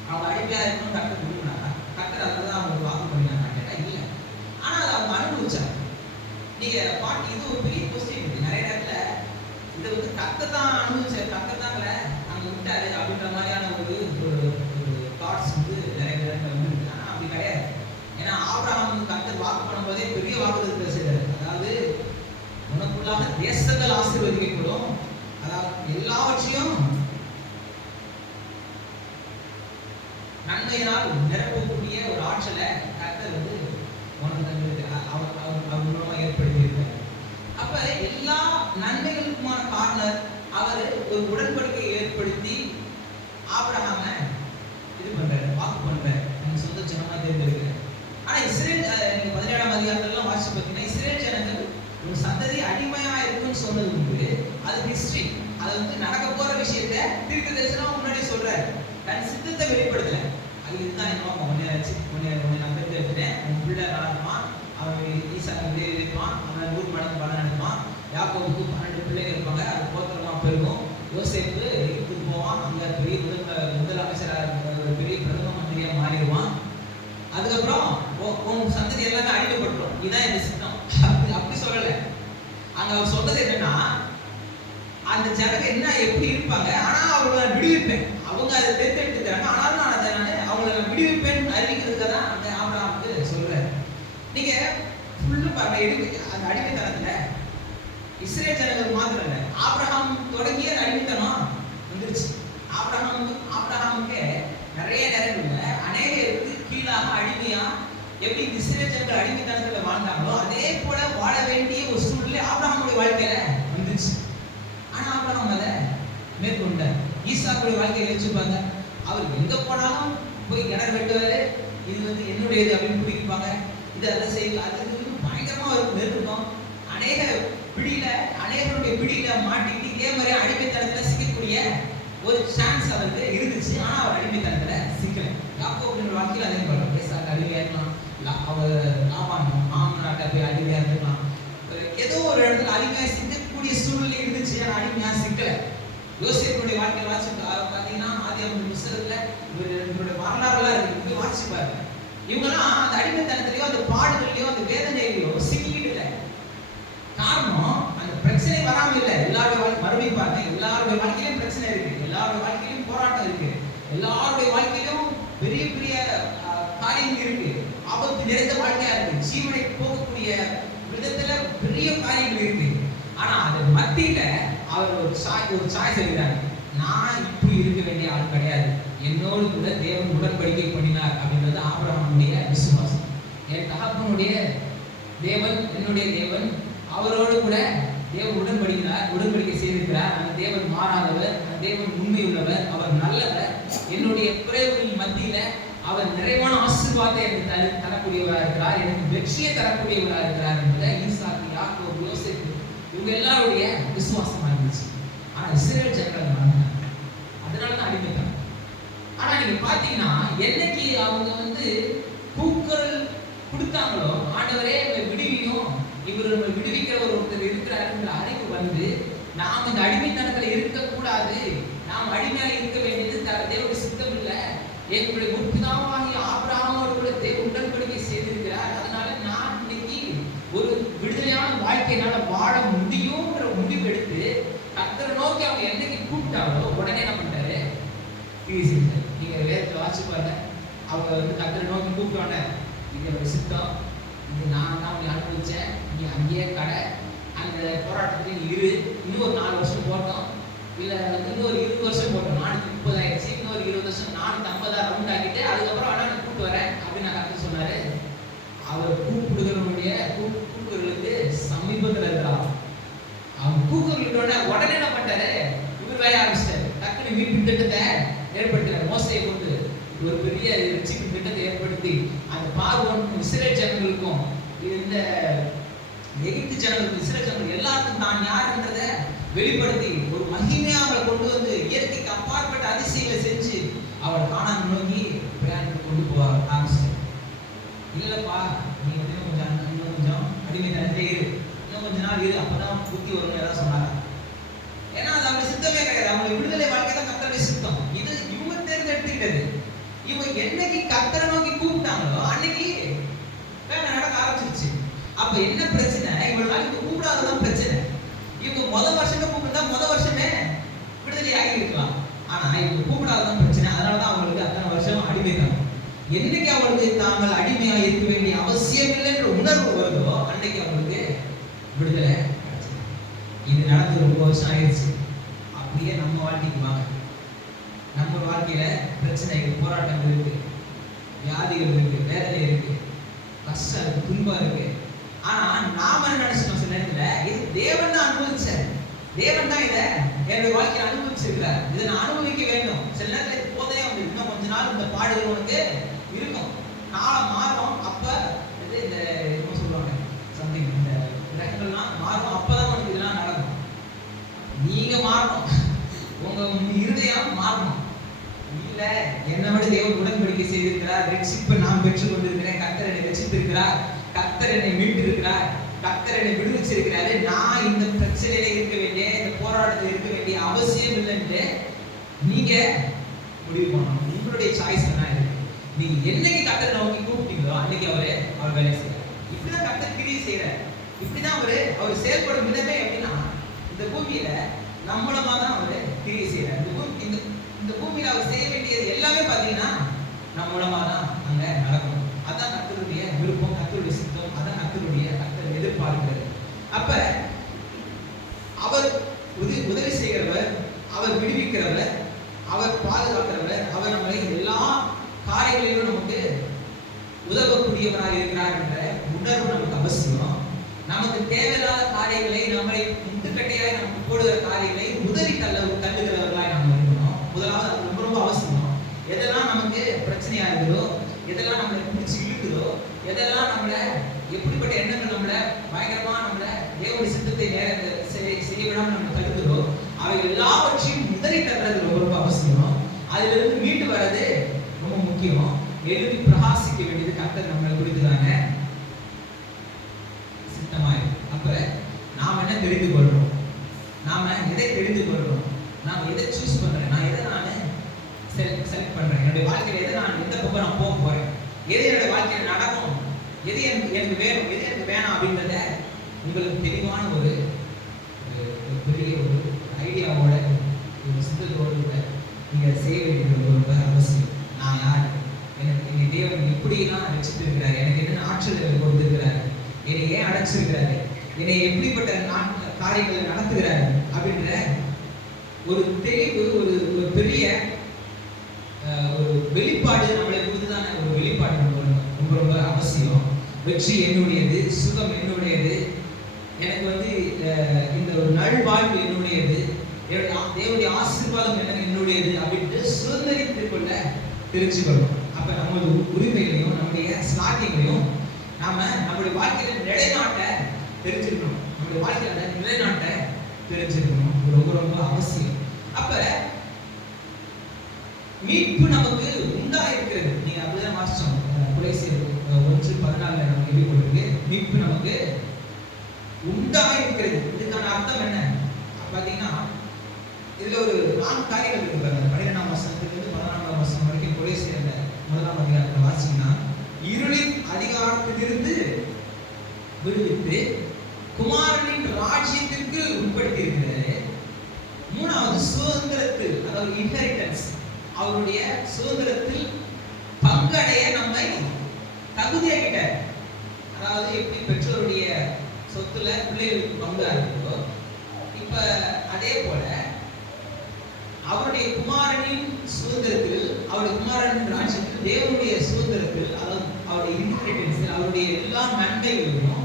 அவங்க அடிமையா இருக்கணும் கர்த்தர் விரும்பினாரா? கர்த்தர் அதுதான் அவங்க வாக்கு பண்ணினாங்க கேட்டா இல்ல. ஆனா அதை அவங்க அனுபவிச்சாங்க. நீங்க பாட்டு, இது ஒரு பெரிய கொஸ்டின் இருக்கு. நிறைய இடத்துல இதை வந்து கர்த்தர் தான் அனுபவிச்சாரு, கர்த்தர் தாங்கள அங்க விட்டாரு அப்படின்ற மாதிரியான ஒரு தாட்ஸ் வந்து நிறைய இடத்துல வந்து இருக்கு. ஆனா அப்படி கிடையாது. ஏன்னா ஆபிரகாம் கர்த்தர் வாக்கு பண்ணும்போதே பெரிய வாக்குறுதி செய்யறாரு. அதாவது உனக்குள்ளாக தேசங்கள் ஆசீர்வதிக்கப்படும், அதாவது எல்லாவற்றையும் நன்மையினால் நிரப்பக்கூடிய ஒரு ஆற்றலை கர்த்தர் வந்து உனக்கு அவர் மூலமா ஏற்படுத்தியிருக்காரு. அப்ப எல்லா நன்மைகளுக்குமான காரணர் அவர் ஒரு உடன்படிக்கையை ஏற்படுத்தி ஆபிரகாம இது பண்றாரு, வாக்கு பண்றாரு, நம்ம சொந்த ஜனமா தேர்ந்தெடுக்கிறார். ஆனா இஸ்ரேல், நீங்க 17ஆம் அதிகாரத்துல வாசிச்சு பார்த்தீங்கன்னா இஸ்ரேல் ஜனங்கள் ஒரு சந்ததி அடிமையா இருக்குன்னு சொன்னது உண்டு. அது ஹிஸ்டரி. அது வந்து நடக்க போற விஷயத்த தீர்க்க தரிசனம் முன்னாடி சொல்றாரு. தன் சித்தத்தை வெளிப்படுத்தல. அது இதுதான் என்னவா உன்னை நான் தேர்ந்தெடுத்துட்டேன், உன் பிள்ளை நடக்குவான், அவன் ஈசாக்கு இருப்பான், அவன் 100 மடங்கு பலன் எடுப்பான், யாக்கோபுக்கு 12 பிள்ளைகள் இருப்பாங்க, அது போத்திரமா பெருகும், யோசேப்பு எகிப்துக்கு போவான், அங்க பெரிய முதல் அமைச்சராக பெரிய பிரதம மந்திரியா மாறிடுவான், அதுக்கப்புறம் உன் சந்ததி எல்லாமே அழிக்கப்பட்டுரும், இதான் இந்த சித்தம். அப்படி சொல்லல. அங்க அவர் சொல்றது என்னன்னா, அந்த ஜனங்க என்ன எப்படி இருப்பாங்க, ஆனா அவங்களை நான் விடுவிப்பேன். அவங்க அதை தேர்ந்தெடுத்துக்கிறாங்க, ஆனாலும் நான் அதை அவங்களை நான் விடுவிப்பேன் அறிவிக்கிறதுக்காக தான் அந்த ஆபிரகாமுக்கு சொல்றேன். நீங்க ஃபுல்லு பாருங்க, அந்த அடிமைத்தனத்துல இஸ்ரேல் ஜனங்கள் மாத்திரம் இல்லை, ஆபிரகாம் தொடங்கிய அடிமைத்தனம் வந்துருச்சு. ஆபிரகாமுக்கு நிறைய நேரங்கள்ல அநேகருக்கு கீழாக அடிமையா எப்படி இஸ்ரேல் ஜனங்கள் அடிமைத்தனத்துல வாழ்ந்தாங்களோ அதே போல வாழ வேண்டிய ஒரு சூழ்நிலை ஆபிரகாமுடைய வாழ்க்கையில வந்துருச்சு. ஆனா ஆபிரகாம் அதை மேற்கொண்டார். ஈசாக்குடைய வாழ்க்கையை வச்சுப்பாங்க, அவர் எங்க போனாலும் போய் கிணறு வெட்டுவாரு, இது வந்து என்னுடையது அப்படின்னு பிடிப்பாங்க, இது அதை செய்யல, அது பயங்கரமா அவருக்கு நெருக்கம். அநேகருடைய பிடியில மாட்டிக்கிட்டு இதே மாதிரி அடிமைத்தனத்துல சிக்கக்கூடிய ஒரு சான்ஸ் அவருக்கு இருந்துச்சு. ஆனா அவர் அடிமைத்தனத்துல சிக்கல. யாக்கோபுடைய வாழ்க்கையில் அதே போல பேசாக்க அடிமையா இருக்கலாம், அவர் மாமனாட்ட போய் அடிமையா இருக்கலாம், ஏதோ ஒரு இடத்துல அடிமையா சிக்கக்கூடிய சூழ்நிலை இருந்துச்சு. ஆனா அடிமையா சிக்கல. யோசேப்புடைய வாழ்க்கையில் வாசி பார்த்தீங்கன்னா ஆதியாகம புத்தகத்துல இவருடைய வரலாறுலாம் இருக்கு, வாசிச்சு பாருங்க. இவங்கெல்லாம் அந்த அடிமைத்தனத்திலேயோ அந்த பாடுகள்லையோ அந்த வேதனையிலையோ சிக்கிட்டு இல்லை. காரணம் அந்த பிரச்சனை வராம இல்லை. எல்லாருடைய மறுபடியும் பாருங்க, எல்லா நிறைய காரியங்கள் இருக்கு. ஆனா அது மத்தியில அவர் ஒரு சாய்ஸ் எடுக்கிறார். நான் இப்படி இருக்க வேண்டிய ஆள் கிடையாது, என்னோடு கூட தேவன் உடன்படிக்கை பண்ணினார் அப்படின்றது ஆபிரகாமுடைய விசுவாசம். என் தகப்பனுடைய தேவன் என்னுடைய தேவன், அவரோடு கூட தேவன் உடன்படிக்கை செய்திருக்கிறார். அந்த தேவன் மாறாதவர், அந்த தேவன் உண்மை உள்ளவர், அவர் நல்லவர். என்னுடைய குறைவுகளின் மத்தியில அவர் நிறைவான ஆசீர்வாதத்தை எனக்கு தரக்கூடியவராக இருக்கிறார், எனக்கு வெற்றியை தரக்கூடியவராக இருக்கிறார் என்பதை ஈசாக்கு, யாக்கோபு, யோசேப்பு இவங்க எல்லாருடைய விசுவாசமா இருந்துச்சு. ஆனா இஸ்ரவேல் ஜனங்கள் மறந்தாங்க, அதனாலதான் அடிமைட்டாங்க. ஆனா நீங்க பாத்தீங்கன்னா என்னைக்கு அவங்க கூக்குரல் கொடுத்தாங்களோ, ஆண்டவரே விடுவியும், இவர் நம்ம விடுவிக்கிற ஒருத்தர் இருக்கிறாருங்கிற அறிவு நாம் இந்த அடிமைத்தனத்துல இருக்கக்கூடாது, நாம் அடிமையாக இருக்க வேண்டியது தேவனுடைய சித்தம் இல்லை. எங்களுடைய முற்பிதாவாகிய ஆபிரகாமோடு கூட தேவன் உடன்படிக்கை செய்திருக்கிறார், அதனால நான் இன்னைக்கு ஒரு விடுதலையான வாழ்க்கையினால வாழ முடியும்ன்ற முடிவு எடுத்து கர்த்தரை நோக்கி அவங்க என்னைக்கு கூப்பிட்டாங்களோ உடனே என்ன பண்றாரு? நீங்க வேதத்தை வாசிச்சு பாருங்க. அவங்க கர்த்தரை நோக்கி கூப்பிட்டோன்னே, இது ஒரு சித்தம், இது நான் தான் உங்களை அனுபவிச்சேன், நீ அங்கேயே கடை, அந்த போராட்டத்தில் நீ இரு, இன்னும் ஒரு 4 வருஷம் போட்டோம், இல்லை இன்னொரு 20 வருஷம் போட்டோம், 430 ஆயிடுச்சு, இன்னொரு 20 வருஷம் 450 ரவுண்ட் ஆகிட்டு அதுக்கப்புறம் ஆனால் நான் கூப்பிட்டு வரேன் அப்படின்னு நான் கருத்து சொன்னாரு. அவர் கூப்பிடுகிறவனுடைய கூப்பிடுறதுக்கு சமீபத்தில் இருக்கிறார். அவங்க கூப்பிடுறோட உடனே என்ன பண்ணிட்டாரு? இவர் வேலை ஆரம்பிச்சிட்டாரு. டக்குனு மீட்பு திட்டத்தை ஏற்படுத்தினார். மோசையை கொண்டு ஒரு பெரிய ரட்சிப்பு திட்டத்தை ஏற்படுத்தி அந்த பார்வோன் இஸ்ரவேல் ஜனங்களுக்கும் இந்த எகிப்து ஜனங்களுக்கும் இஸ்ரவேல் ஜனங்கள் எல்லாருக்கும் தான் யாருன்றதை வெளிப்படுத்தி ஒரு மகிமையா அவளை கொண்டு இயற்கைக்கு அப்பாற்பட்ட அதிசயங்களை செஞ்சு அவளை காணாம நோக்கி பிரயாணத்துக்கு கொண்டு போக ஆரம்பிச்சு. இல்லப்பா, நீ இன்னும் கொஞ்சம் அடிமை தனத்திலே இரு, இன்னும் கொஞ்ச நாள் இரு, அப்பதான் புத்தி வரும்னு ஏதாவது சொன்னாங்க. ஏன்னா அது அவங்க சித்தமே கிடையாது, அவங்களுக்கு விடுதலை வாழ்க்கை தான் கர்த்தருடைய சித்தம். இது இவங்க தேர்ந்தெடுத்துக்கிட்டது. இவங்க என்னைக்கு கர்த்தரை நோக்கி கூப்பிட்டாங்களோ அன்னைக்கு வேலை நடக்க ஆரம்பிச்சிருச்சு. அப்ப என்ன பிரச்சனை? இவ்வளவு நாள் இவங்க கூப்பிடாததான் பிரச்சனை. இவங்க முதல் வருஷமே விடுதலை ஆகி இருக்கலாம். ஆனா இவங்க கூப்பிடாததான் பிரச்சனை. அதனாலதான் அவங்களுக்கு அத்தனை வருஷம் அடிமைதான். என்னைக்கு அவங்களுக்கு தாங்கள் அடிமையா இருக்க வேண்டிய அவசியம் இல்லை என்ற உணர்வு வருதோ அன்னைக்கு அவங்களுக்கு விடுதலை கிடைச்சது. இது நடந்து ரொம்ப வருஷம் ஆயிடுச்சு. அப்படியே நம்ம வாழ்க்கைக்கு வாங்க. நம்ம வாழ்க்கையில பிரச்சனைகள், போராட்டங்கள் இருக்கு, வியாதிகள் இருக்கு, வேதனை இருக்கு, கஷ்டம் இருக்கு, துன்பம் இருக்கு. ஆனா நாம என்ன நினைச்சிட்டோம்? சில நேரத்துல இது தேவன் தான் அனுபவிச்சார், தேவன் தான் இதை என்னுடைய வாழ்க்கையை அனுபவிச்சிருக்கிறார், இதை நான் அனுபவிக்க வேண்டும். சில நேரத்துல இது போதே இன்னும் கொஞ்ச நாள் இந்த பாடுகள் உனக்கு இருக்கும், காலம் மாறும், அப்ப இந்த என்ன சொல்லுவாங்க சம்திங், இந்த கிரகங்கள்லாம் மாறும், அப்பதான் உனக்கு இதெல்லாம் நடக்கும். நீங்க மாறணும், உங்க இருதயம் மாறணும். இல்ல, என்னை விட தேவன் உடன்படிக்கை செய்திருக்கிறார், ரட்சிப்பை நான் பெற்றுக் கொண்டிருக்கிறேன், கர்த்தர் என்னை ரட்சித்திருக்கிறார், கர்த்தர் என்னை மீட்டு இருக்கிறார், கர்த்தர் என்னை விடுவிச்சிருக்கிறாரு, நான் இந்த பிரச்சனையில இருக்க வேண்டிய, இந்த போராட்டத்தில் இருக்க வேண்டிய அவசியம் இல்லைன்னு நீங்க முடிவு பண்ணணும். உங்களுடைய சாய்ஸ் என்ன இருக்கு? நீங்க என்னைக்கு கர்த்தரை நோக்கி கூப்பிட்டீங்களோ அன்னைக்கு அவர் வேலை செய்யறார். இப்படிதான் கர்த்தர் கிரியை செய்யறார். இப்படிதான் அவர் செயல்படும் விதமே எப்படின்னா, இந்த பூமியில நம்மளமா தான் அவர் கிரியை செய்யறார். இந்த பூமியில அவர் செய்ய வேண்டியது எல்லாமே பாத்தீங்கன்னா நம்ம மூலமா தான் அங்க நடக்கணும். அதான் கர்த்தருடைய விருப்பம், கர்த்தருடைய சித்தம், அதான் கர்த்தர் எதிர்பார்க்கிறது. அப்ப அவர் உதவி செய்கிறவர், அவர் விடுவிக்கிறவர், அவர் பாதுகாக்கிறவர், அவர் நம்மளை எல்லா காரியங்களிலும் நமக்கு உதவக்கூடியவராக இருக்கிறார் என்ற உணர்வு நமக்கு அவசியம். நமக்கு தேவையில்லாத காரியங்களை, நம்மளை முட்டுக்கட்டையாய் நமக்கு போடுகிற காரியங்களை உதவி தள்ளுகிறவர்களாய் நாம் இருக்கணும். முதலாவது அது ரொம்ப ரொம்ப அவசியம். எதெல்லாம் நமக்கு பிரச்சனையா இருக்குதோ, எதெல்லாம் நம்மளை பிடிச்சி இழுக்குதோ, எதெல்லாம் நம்மளை எப்படிப்பட்ட எண்ணங்கள் நம்மளை பயங்கரமா நம்மளை தேவனுடைய சித்தத்தை செய்ய விடாமல் நம்ம தடுக்கிறோ, அவை எல்லாவற்றையும் உதறி தள்ளுறது ரொம்ப ரொம்ப அவசியம். அதுல இருந்து மீண்டு வர்றது ரொம்ப முக்கியம். எழுதி பிரகாசிக்க வேண்டியது கர்த்தர் நம்மளை குறித்துதாங்க சித்தமாயிருக்கு. அப்ப நாம் என்ன தெரிந்து கொள்றோம்? நாம எதை தெரிந்து கொள்றோம்? நாம் எதை சூஸ் பண்றேன்? நான் எதை செலக்ட் பண்றேன்? என்னுடைய வாழ்க்கையில எதை எந்த பக்கம் நான் போக போறேன்? எது என்னுடைய வாழ்க்கையில நடக்கும்? எது எனக்கு வேணும், எது எனக்கு வேணாம் அப்படின்றத உங்களுக்கு தெளிவான ஒரு பெரிய ஒரு ஐடியாவோட, ஒரு சித்தத்தோடு நீங்க செய்ய வேண்டியது ரொம்ப அவசியம். நான் யார்? எனக்கு தேவன் இப்படிலாம் ரட்சித்திருக்கிறார், எனக்கு என்ன ஆற்றல் கொடுத்திருக்கிறார், என்னை ஏன் அடைச்சிருக்கிறாரு, என்னை எப்படிப்பட்ட காரியங்களை நடத்துகிறார் அப்படின்ற ஒரு தெளிவு, ஒரு பெரிய ஒரு வெளிப்பாடு நம்மளை குறித்துதான ஒரு வெளிப்பாடு ரொம்ப ரொம்ப அவசியம். வெற்றி என்னுடையது, சுகம் என்னுடையது, எனக்கு வந்து இந்த ஒரு நல்வாழ்வு என்னுடையது, தேவனுடைய ஆசீர்வாதம் எனக்கு என்னுடையது அப்படின்ட்டு சுதந்திரித்துக் கொள்ள தெரிஞ்சுக்கணும். அப்ப நம்மளோட உரிமைகளையும் நம்முடைய ஸ்லாட்டிங்களையும் நாம நம்மளுடைய வாழ்க்கையில நிலைநாட்ட தெரிஞ்சிருக்கணும். நம்மளுடைய வாழ்க்கையில நிலைநாட்ட தெரிஞ்சிருக்கணும். ரொம்ப ரொம்ப அவசியம். அப்ப மீட்பு நமக்கு உண்டாயிருக்கிறது. நீங்க அப்படிதான் வாசிச்சோம். கொலோசியர் 1:14 நமக்கு எழுதி கொடுத்திருக்கு. மீட்பு நமக்கு உண்டாயிருக்கிறது. இதுக்கான அர்த்தம் என்ன பாத்தீங்கன்னா, இதுல ஒரு 4 காரியங்கள் இருக்கு பாருங்க. 12ஆம் வசனத்திலிருந்து 14ஆம் வசனம் வரைக்கும் கொலோசியர்ல 1ஆம் அதிகாரத்துல வாசிங்கன்னா, இருளின் அதிகாரத்திலிருந்து விடுவித்து குமாரனின் ராஜ்யத்திற்கு உட்படுத்தி இருக்கிறாரு. 3வது சுதந்திரத்தில், அதாவது இன்ஹெரிட்டன்ஸ், அவருடைய சுதந்திரத்தில் பங்கடைய நம்மை தகுதியாக்கிட்டார். அதாவது எப்படி பெற்றோருடைய சொத்துல பிள்ளைகளுக்கு பங்கா இருக்கோ, இப்ப அதே போல அவருடைய குமாரனின் சுதந்திரத்தில், அவருடைய குமாரனின் ராஜ்யத்தில், தேவனுடைய சுதந்திரத்தில், அதாவது அவருடைய இன்ஹெரிட்டன்ஸில், அவருடைய எல்லா நன்மைகளையும்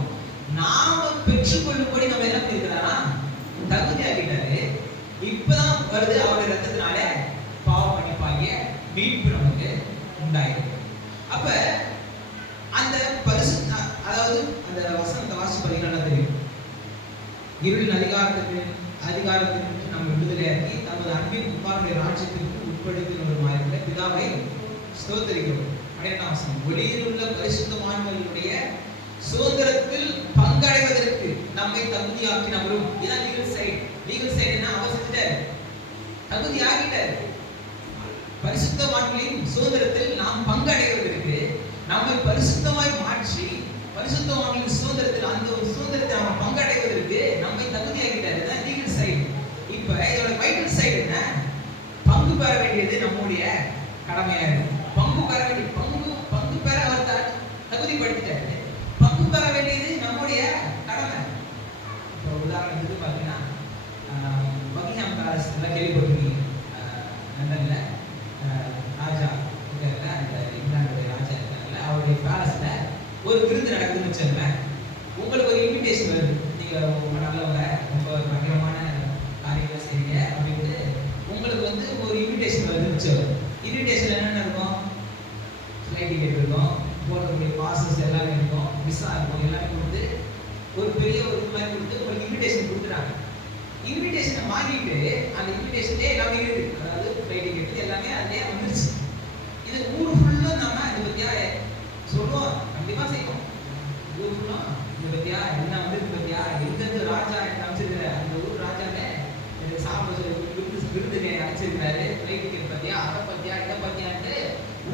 நாம பெற்றுக்கொள்ளும்படி நம்ம என்ன பண்ணிருக்கிறாரா, தகுதியாக்கிட்டாரு. இப்பதான் வருது அவருடைய ரத்தத்தினால பாவ மன்னிப்பாகிய மீட்பு நமக்கு உண்டாயிருக்கு. அப்ப அந்த பரிசுத்த, அதாவது அந்த வசனத்தை வாசிச்சு பார்த்தீங்கன்னா தெரியும். இருளின் அதிகாரத்திற்கு நம்ம விடுதலையாக்கி தமது அன்பின் குமாரனுடைய ராஜ்யத்திற்கு உட்படுத்தினவருமாயிருக்கிற பிதாவை ஸ்தோத்திரிக்கிறோம். 12ஆம் வசனம், வெளியில் உள்ள பரிசுத்தவான்களுடைய சுதந்திரத்தில் பங்கடைவதற்கு நம்மை தகுதியாக்கினவரும். இதான் லீகல் சைடு. லீகல் சைடு என்ன, அவர் செஞ்சுட்டாரு, தகுதியாகிட்டாரு. பரிசுத்தவான்களின் சுதந்திரத்தில் நாம் பங்கடைவதற்கு, நம்மை பரிசுத்தமாய் மாற்றி பரிசுத்தவான்களின் சுதந்திரத்தில், அந்த ஒரு சுதந்திரத்தை நாம் பங்கடைவதற்கு நம்மை தகுதியாகிட்டாரு. இதான் லீகல் சைடு. இப்ப இதோட வைட்டல் சைடு என்ன, பங்கு பெற வேண்டியது நம்முடைய கடமையா இருக்கு. பங்கு பெற வேண்டிய பங்கு பெற அவர் தகுதிப்படுத்திட்டாரு. பங்கு பெற வேண்டியது நம்முடைய கடமை. இப்போ உதாரணத்துக்கு பார்த்தீங்கன்னா, பக்கிங்ஹாம் பேலஸ் எல்லாம் கேள்விப்பட்டிருக்கீங்க. லண்டன்ல ராஜா இருக்காருல்ல, அந்த இங்கிலாந்துடைய ராஜா இருக்காருல்ல, அவருடைய பேலஸ்ல ஒரு விருந்து நடக்குதுன்னு வச்சுக்கோங்களேன். உங்களுக்கு ஒரு இன்விடேஷன் வருது, நீங்க ரொம்ப நல்லவங்க, ரொம்ப பயங்கரமான காரியங்களை செய்றீங்க அப்படின்ட்டு உங்களுக்கு வந்து ஒரு இன்விடேஷன் வருதுன்னு வச்சுக்கோங்க. இன்விடேஷன் என்னென்ன இருக்கும், ஃப்ளைட் டிக்கெட் இருக்கும், போடக்கூடிய பாசஸ் எல்லாமே இருக்கும், விசா இருக்கும், எல்லாமே கொடுத்து ஒரு பெரிய ஒரு மாதிரி கொடுத்து உங்களுக்கு இன்விடேஷன் கொடுத்துறாங்க. இன்விடேஷனை வாங்கிட்டு அந்த இன்விடேஷன்லேயே எல்லாமே இருக்கு, அதாவது ஃப்ளைட் டிக்கெட் எல்லாமே அதுலேயே வந்துருச்சு. இது ஊர் ஃபுல்லும் நம்ம இதை பற்றியா சொல்லுவோம், கண்டிப்பாக செய்வோம். ஊர் ஃபுல்லும் இதை பற்றியா என்ன வந்துருக்கு பற்றியா, எங்கேருந்து ராஜா எனக்கு அமைச்சிருக்கிற அந்த ஊர் ராஜாவே சாப்பிட விருதுங்க அழைச்சிருக்கிறாரு, ஃப்ளைட் டிக்கெட் பற்றியா, அதை பற்றியா, இதை பற்றியான்ட்டு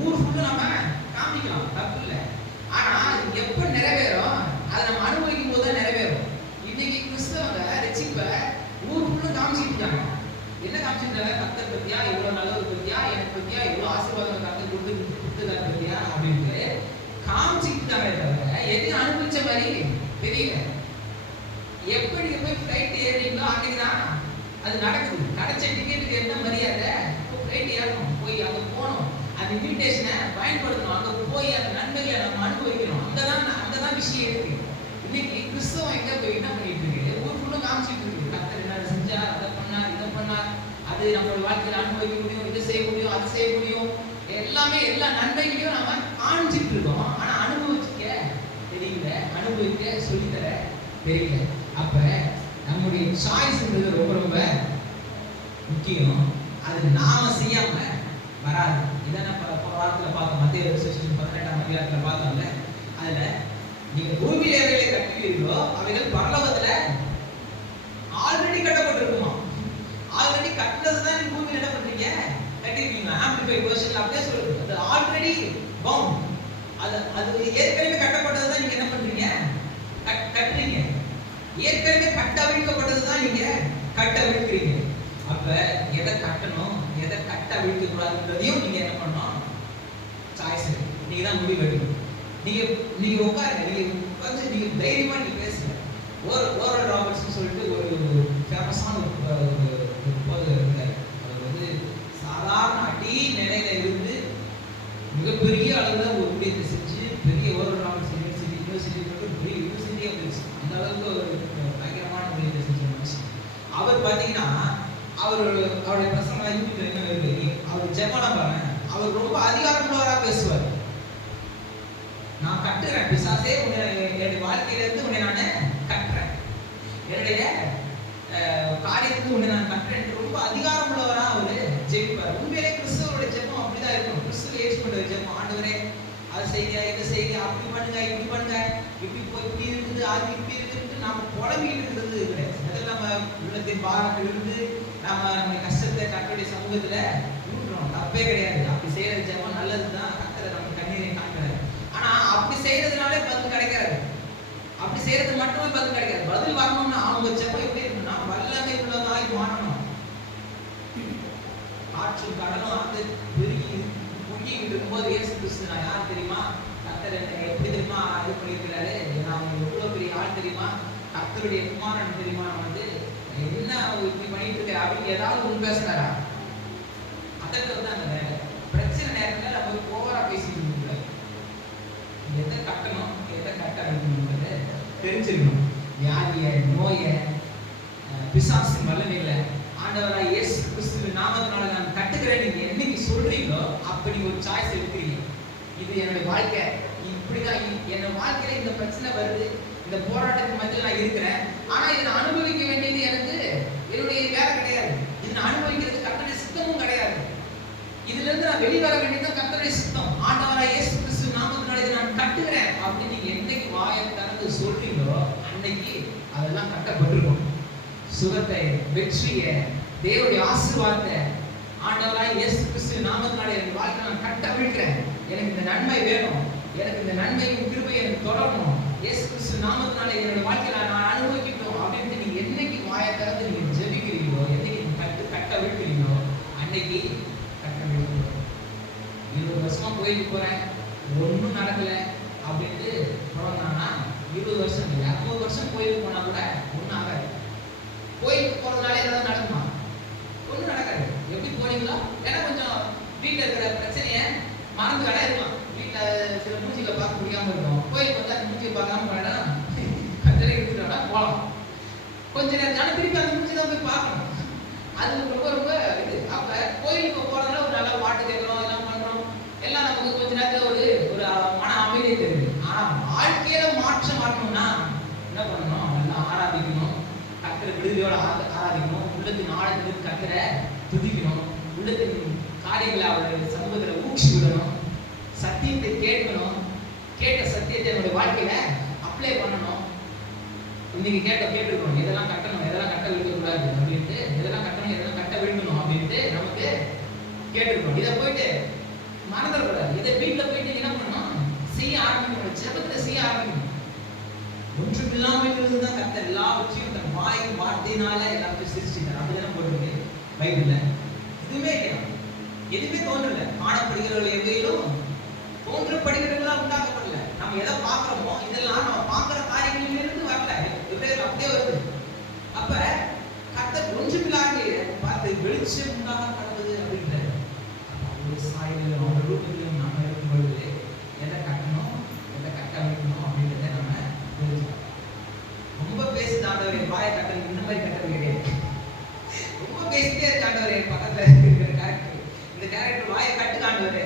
ஊர் ஃபுல்லும் நம்ம காமிக்கலாம், தப்பு இல்லை. ஆனால் எப்போ நிறைவேறும், அதை நம்ம அனுபவிக்கும் போது தான் நிறைவேறும். இன்னைக்கு கிறிஸ்தவங்க ரட்சிப்பை ஊர் ஃபுல்லும் காமிச்சிருக்காங்க. என்ன காமிச்சிருக்காங்க, கர்த்தர் பற்றியா, எவ்வளோ நல்லது பற்றியா, எனக்கு பற்றியா, எவ்வளோ ஆசீர்வாதம் கர்த்தர் கொடுத்துருக்காரு பற்றியா அப்படின்ட்டு காமிச்சிருக்காங்க. தவிர எதையும் அனுபவிச்ச மாதிரி தெரியல. எப்போ நீங்க போய் ஃப்ளைட் ஏறீங்களோ அன்னைக்கு தான் அது நடக்குது. கிடைச்ச டிக்கெட்டுக்கு என்ன மரியாதை, இப்போ ஃப்ளைட் ஏறணும், போய் அங்கே போகணும், அந்த இன்விடேஷனை பயன்படுத்தணும், அங்கே போய் அந்த நன்மைகளை நம்ம அனுபவிக்கணும். அங்கதான் விஷயம் இருக்கு. இன்னைக்கு கிறிஸ்தவம் எங்க போய் என்ன பண்ணிட்டு இருக்கு, ஊர் ஃபுல்லும் காமிச்சிட்டு இருக்கு. கர்த்தர் என்ன செஞ்சார், அதை பண்ணார், இதை பண்ணார், அது நம்மளோட வாழ்க்கையில அனுபவிக்க முடியும், இதை செய்ய முடியும், அது செய்ய முடியும், எல்லாமே எல்லா நன்மைகளையும் நம்ம காமிச்சிட்டு இருக்கோம். ஆனா அனுபவிக்க தெரியல, அனுபவிக்க சொல்லித்தர தெரியல. அப்ப நம்முடைய சாய்ஸ்ன்றது ரொம்ப ரொம்ப முக்கியம். அது நாம செய்யாம வராது. இதை போன வாரத்துல பார்த்தோம், மத்திய 18ஆம் அதிகாரத்துல பார்த்தோம்ல. அதுல நீங்க பூமியில எவைகளை கட்டுவீர்களோ அவைகள் பரலோகத்துல ஆல்ரெடி கட்டப்பட்டிருக்குமா. ஆல்ரெடி கட்டினதுதான் நீங்க பூமியில என்ன பண்றீங்க, கட்டிருக்கீங்களா. ஆம்பிளிஃபைட் வெர்ஷன்ல அப்படியே சொல்லுது, அது ஆல்ரெடி பவுண்ட், அது ஏற்கனவே கட்டப்பட்டதுதான் நீங்க என்ன பண்றீங்க, கட்டுறீங்க. ஏற்கனவே கட்டவிழ்க்கப்பட்டதுதான் நீங்க கட்டவிழ்க்கிறீங்க. அப்ப எதை கட்டணும், எதை கட்டவிழ்க்க கூடாதுன்றதையும் நீங்க என்ன பண்ணணும், சாய்ஸ் நீங்க தான் முடிவு எடுக்கணும். நீங்க உட்காருங்க, நீங்க உட்கார்ந்து நீங்க தைரியமா நீங்க பேசுங்க. பாத்தீங்கன்னா அவருடைய பிரசங்கம் யூடியூப்ல என்ன வருது, அவர் ஜெபம்லாம் பாருங்க, அவர் ரொம்ப அதிகாரமுள்ளவரா பேசுவார். நான் கட்டுறேன் பிசாசே, என்னுடைய வாழ்க்கையில இருந்து உன்னை நான் கட்டுறேன், என்னுடைய காரியத்துக்கு உன்னை நான் கட்டுறேன், ரொம்ப அதிகாரம் உள்ளவரா அவரு ஜெபிப்பார். உண்மையிலே கிறிஸ்துவோட ஜெபம் அப்படிதான் இருக்கும். கிறிஸ்துவ ஏற்றுக்கொண்ட ஜெபம், ஆண்டவரே அது செய்யுங்க, இதை செய்யுங்க, அப்படி பண்ணுங்க, இப்படி பண்ணுங்க, இப்படி போய் இப்படி இருக்குது, அது இப்படி இருக்குன்னு நாம புலம்பிட்டு இருக்கிறது கிடையாது. அதில் நம்ம உள்ளத்தின் பாரத்தில் இருந்து நம்ம கஷ்டத்தை கர்த்தருடைய சமூகத்துல ஊட்டுறோம், தப்பே கிடையாது. அப்படி செய்யறது ஜெபம் நல்லதுதான், கர்த்தர் நம்ம கண்ணீரை காட்டுறாரு. ஆனா அப்படி செய்யறதுனாலே பதில் கிடைக்காது. அப்படி செய்யறது மட்டுமே பதில் கிடைக்காது. பதில் வரணும்னா அவங்க ஜெபம் எப்படி இருக்குன்னா வல்லமை உள்ளதாய் மாறணும். ஆற்றும் கடலும் அந்த பெருகி முங்கிக்கிட்டு இருக்கும்போது இயேசு கிறிஸ்து நான் யார் தெரியுமா, கர்த்தர் என்னை எப்படி தெரியுமா இது பண்ணியிருக்கிறாரு, நான் எவ்வளவு பெரிய ஆள் தெரியுமா, கர்த்தருடைய குமாரன் தெரியுமா, வந்து என்ன இப்படி பண்ணிட்டு இருக்க அப்படின்னு ஏதாவது ஒன்று பேசினாரா? அதற்கு வந்து அந்த வேலை பிரச்சனை நேரத்தில் நம்ம ஓவரா பேசிட்டு இருக்க, எதை கட்டணும் எதை கட்ட வைக்கணும்ன்றது தெரிஞ்சிருக்கணும். வியாதிய நோய பிசாசின் வல்லமையில ஆண்டவராய் இயேசு கிறிஸ்துவின் நாமத்தினால நான் கட்டுகிறேன் நீங்க என்னைக்கு சொல்றீங்களோ அப்படி ஒரு சாய்ஸ் எடுக்கிறீங்க. இது என்னுடைய வாழ்க்கை, இப்படிதான் என் வாழ்க்கையில இந்த பிரச்சனை வருது, இந்த போராட்டத்துக்கு மத்தியில் நான் இருக்கிறேன், ஆனா இதை நான் அனுபவிக்க வேண்டியது எனக்கு என்னுடைய வேலை கிடையாது, இது நான் அனுபவிக்கிறது கர்த்தருடைய சித்தமும் கிடையாது, இதுல இருந்து நான் வெளிவர வேண்டியது கர்த்தருடைய சித்தம். ஆண்டவராய் இயேசு கிறிஸ்து நாமத்தினால இதை நான் கட்டுகிறேன் அப்படின்னு நீங்க என்னைக்கு வாயை திறந்து சொல்றீங்களோ அன்னைக்கு அதெல்லாம் கட்டப்பட்டிருக்கும். சுகத்தை, வெற்றியை, தேவனுடைய ஆசீர்வாதத்தை ஆண்டவராய் இயேசு கிறிஸ்து நாமத்தினால என் வாழ்க்கையை நான் கட்ட விடுறேன், எனக்கு இந்த நன்மை வேணும், எனக்கு இந்த நன்மையின் கிருபை எனக்கு தொடரணும், இயேசு கிறிஸ்து நாமத்தினால என்னுடைய வாழ்க்கையில நான் அனுபவிக்கட்டும் அப்படின்ட்டு நீங்க என்னைக்கு வாயை திறந்து நீங்க ஜெபிக்கிறீங்களோ, என்னைக்கு கட்ட விடுறீங்களோ அன்னைக்கு கட்ட விடுறோம். 20 வருஷமா கோயிலுக்கு போறேன் ஒன்றும் நடக்கல அப்படின்ட்டு போனான்னா 20 வருஷம் இல்லை, 60 வருஷம் கோயிலுக்கு போனா கூட ஒன்றும் ஆகாது. கோயிலுக்கு போறதுனால ஏதாவது நடக்குமா? ஒன்றும் நடக்காது. எப்படி போனீங்களோ, ஏன்னா கொஞ்சம் வீட்டில் இருக்கிற பிரச்சனையை மறந்து வேலை இருக்கலாம், வீட்டில் சில மூஞ்சிகளை பார்க்க முடியாம இருக்கும், கோயிலுக்கு வந்து அந்த மூஞ்சியை பார்க்காம போனா கஞ்சனை எடுத்துட்டோம்னா போகலாம், கொஞ்ச நேரம் ஆனால் திருப்பி அந்த மூஞ்சி தான் போய் பார்க்கணும், அது ரொம்ப ரொம்ப இது. அப்ப கோயிலுக்கு போறதுனால ஒரு நல்ல பாட்டு கேட்கிறோம், எல்லாம் பண்றோம், எல்லாம் நமக்கு கொஞ்ச நேரத்தில் ஒரு மன அமைதியை தெரியுது. ஆனா வாழ்க்கையில மாற்றம் வரணும்னா என்ன பண்ணணும்? நல்லா ஆராதிக்கணும், கர்த்தரை விடுதலையோட ஆராதிக்கணும், உள்ளத்தின் ஆழத்திற்கு கர்த்தரை துதிக்கணும், உள்ளத்தின் காரியங்களை அவருடைய சமூகத்தில் ஊற்றி விடணும், சத்தியத்தை கேட்கணும், கேட்ட சத்தியத்தை என்னுடைய வாழ்க்கையில அப்ளை பண்ணணும். இன்னைக்கு கேட்டுக்கணும், எதெல்லாம் கட்டணும், எதெல்லாம் கட்ட விடக்கூடாது அப்படின்ட்டு, எதெல்லாம் கட்டணும், எதெல்லாம் கட்ட விடணும் அப்படின்ட்டு நமக்கு கேட்டுக்கணும். இதை போயிட்டு மறந்துடக்கூடாது. இதை வீட்டில் போயிட்டு என்ன பண்ணணும்? செய்ய ஆரம்பிக்கணும், ஜெபத்தை செய்ய ஆரம்பிக்கணும். ஒன்றுமில்லாமல் இருந்துதான் கர்த்தர் எல்லாவற்றையும் தன் வாயின் வார்த்தையினால எல்லாத்தையும் சிருஷ்டித்தார். அப்படிதான் போட்டு பைபிள்ல எதுவுமே இல்லையா, எதுவுமே தோன்றல. காணப்படுகிறவர்கள் எவையிலும் தோன்றப்படுகிறவர்களா உண்டாக்கப்படல. நம்ம எதை பார்க்கிறோமோ இதெல்லாம் நம்ம பார்க்கிற காரியங்களிலிருந்து வரல, அப்படியே வருது. அப்ப கர்த்தர் ஒன்றுமில்லாத பார்த்து வெளிச்சம் உண்டாக கடவுது அப்படின்ற ஒரு சாயலிலும் அவரோட ரூபத்திலும் நம்ம இருக்கும் பொழுது எதை கட்டணும், எதை கட்ட வைக்கணும் அப்படின்றத நம்ம புரிஞ்சுக்கணும். ரொம்ப பேசுது ஆண்டவரே, வாயை கட்டணும், இந்த மாதிரி கட்டது கிடையாது. ரொம்ப பேசிட்டே இருக்க ஆண்டவரே, பக்கத்துல இருக்கிற கேரக்டர், இந்த கேரக்டர் வாயை கட்டு ஆண்டவரே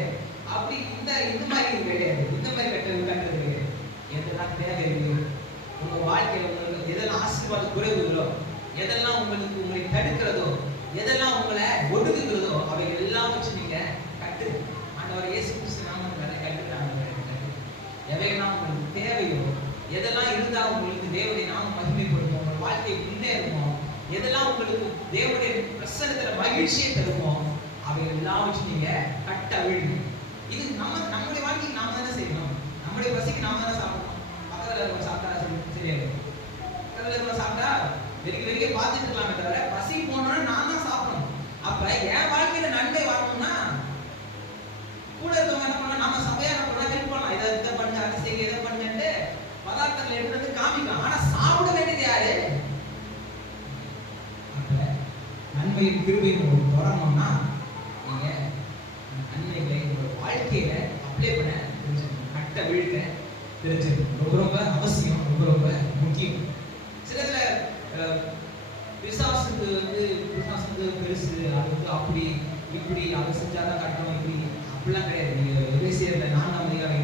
அப்படி இந்த மாதிரி கிடையாது, இந்த மாதிரி கட்டுறது கிடையாது. எதெல்லாம் தேவை உங்க வாழ்க்கையில உங்களுக்கு எதெல்லாம் ஆசீர்வாத குறைவுகளோ, எதெல்லாம் உங்களுக்கு உங்களை தடுக்கிறதோ, எதெல்லாம் உங்களை ஒடுக்குகிறதோ அவை எல்லாவற்றையும் நீங்க கட்டு. ஆண்டவர் இயேசு கிறிஸ்து நாமத்தினால கட்டுறாங்க. எவையெல்லாம் உங்களுக்கு தேவையோ, எதெல்லாம் இருந்தா உங்களுக்கு தேவனுடைய நாமம் மகிமைப்படுமோ, உங்க வாழ்க்கை முன்னேறுமோ, எதெல்லாம் உங்களுக்கு தேவனுடைய பிரசன்னத்துல மகிழ்ச்சியை தருமோ அவை எல்லாவற்றையும் நீங்க கட்ட விடணும். இது நம்முடைய வாழ்க்கைக்கு நாம தானே செய்யணும், நம்முடைய பசிக்கு நாம தானே சாப்பிடணும். பக்கத்துல சாப்பிட்டா சரியாது, பக்கத்துல சாப்பிட்டா வெறிக்க பார்த்துட்டு இருக்கலாமே தவிர பசி போனோம்னா நான் தான் சாப்பிடணும். அப்ப என் வாழ்க்கையில நன்மை வரணும்னா கூட இருக்கவங்க என்ன பண்ணலாம், நாம சபையா என்ன பண்ணலாம், ஹெல்ப் பண்ணலாம், இதை பண்ணுங்க, அதை செய்ய, இதை பண்ணுங்கன்ட்டு பதார்த்தங்களை எடுத்து காமிக்கலாம். ஆனா சாப்பிட வேண்டியது யாரு? அப்ப நன்மையின் கிருபையின் உங்களுக்கு தொடரணும்னா நீங்க நன்மைகளை உங்களோட வாழ்க்கையில அப்ளை பண்ண தெரிஞ்சுக்கணும், கட்ட வீழ்த்த தெரிஞ்சுக்கணும். ரொம்ப ரொம்ப அவசியம், ரொம்ப ரொம்ப முக்கியம். சிலதுல பிசாசுக்கு பெருசு, அதுக்கு அப்படி இப்படி அதை செஞ்சாதான் கட்டணும் இப்படி அப்படிலாம் கிடையாது. நீங்க எபேசியர்ல 4ஆம் அதிகாரம்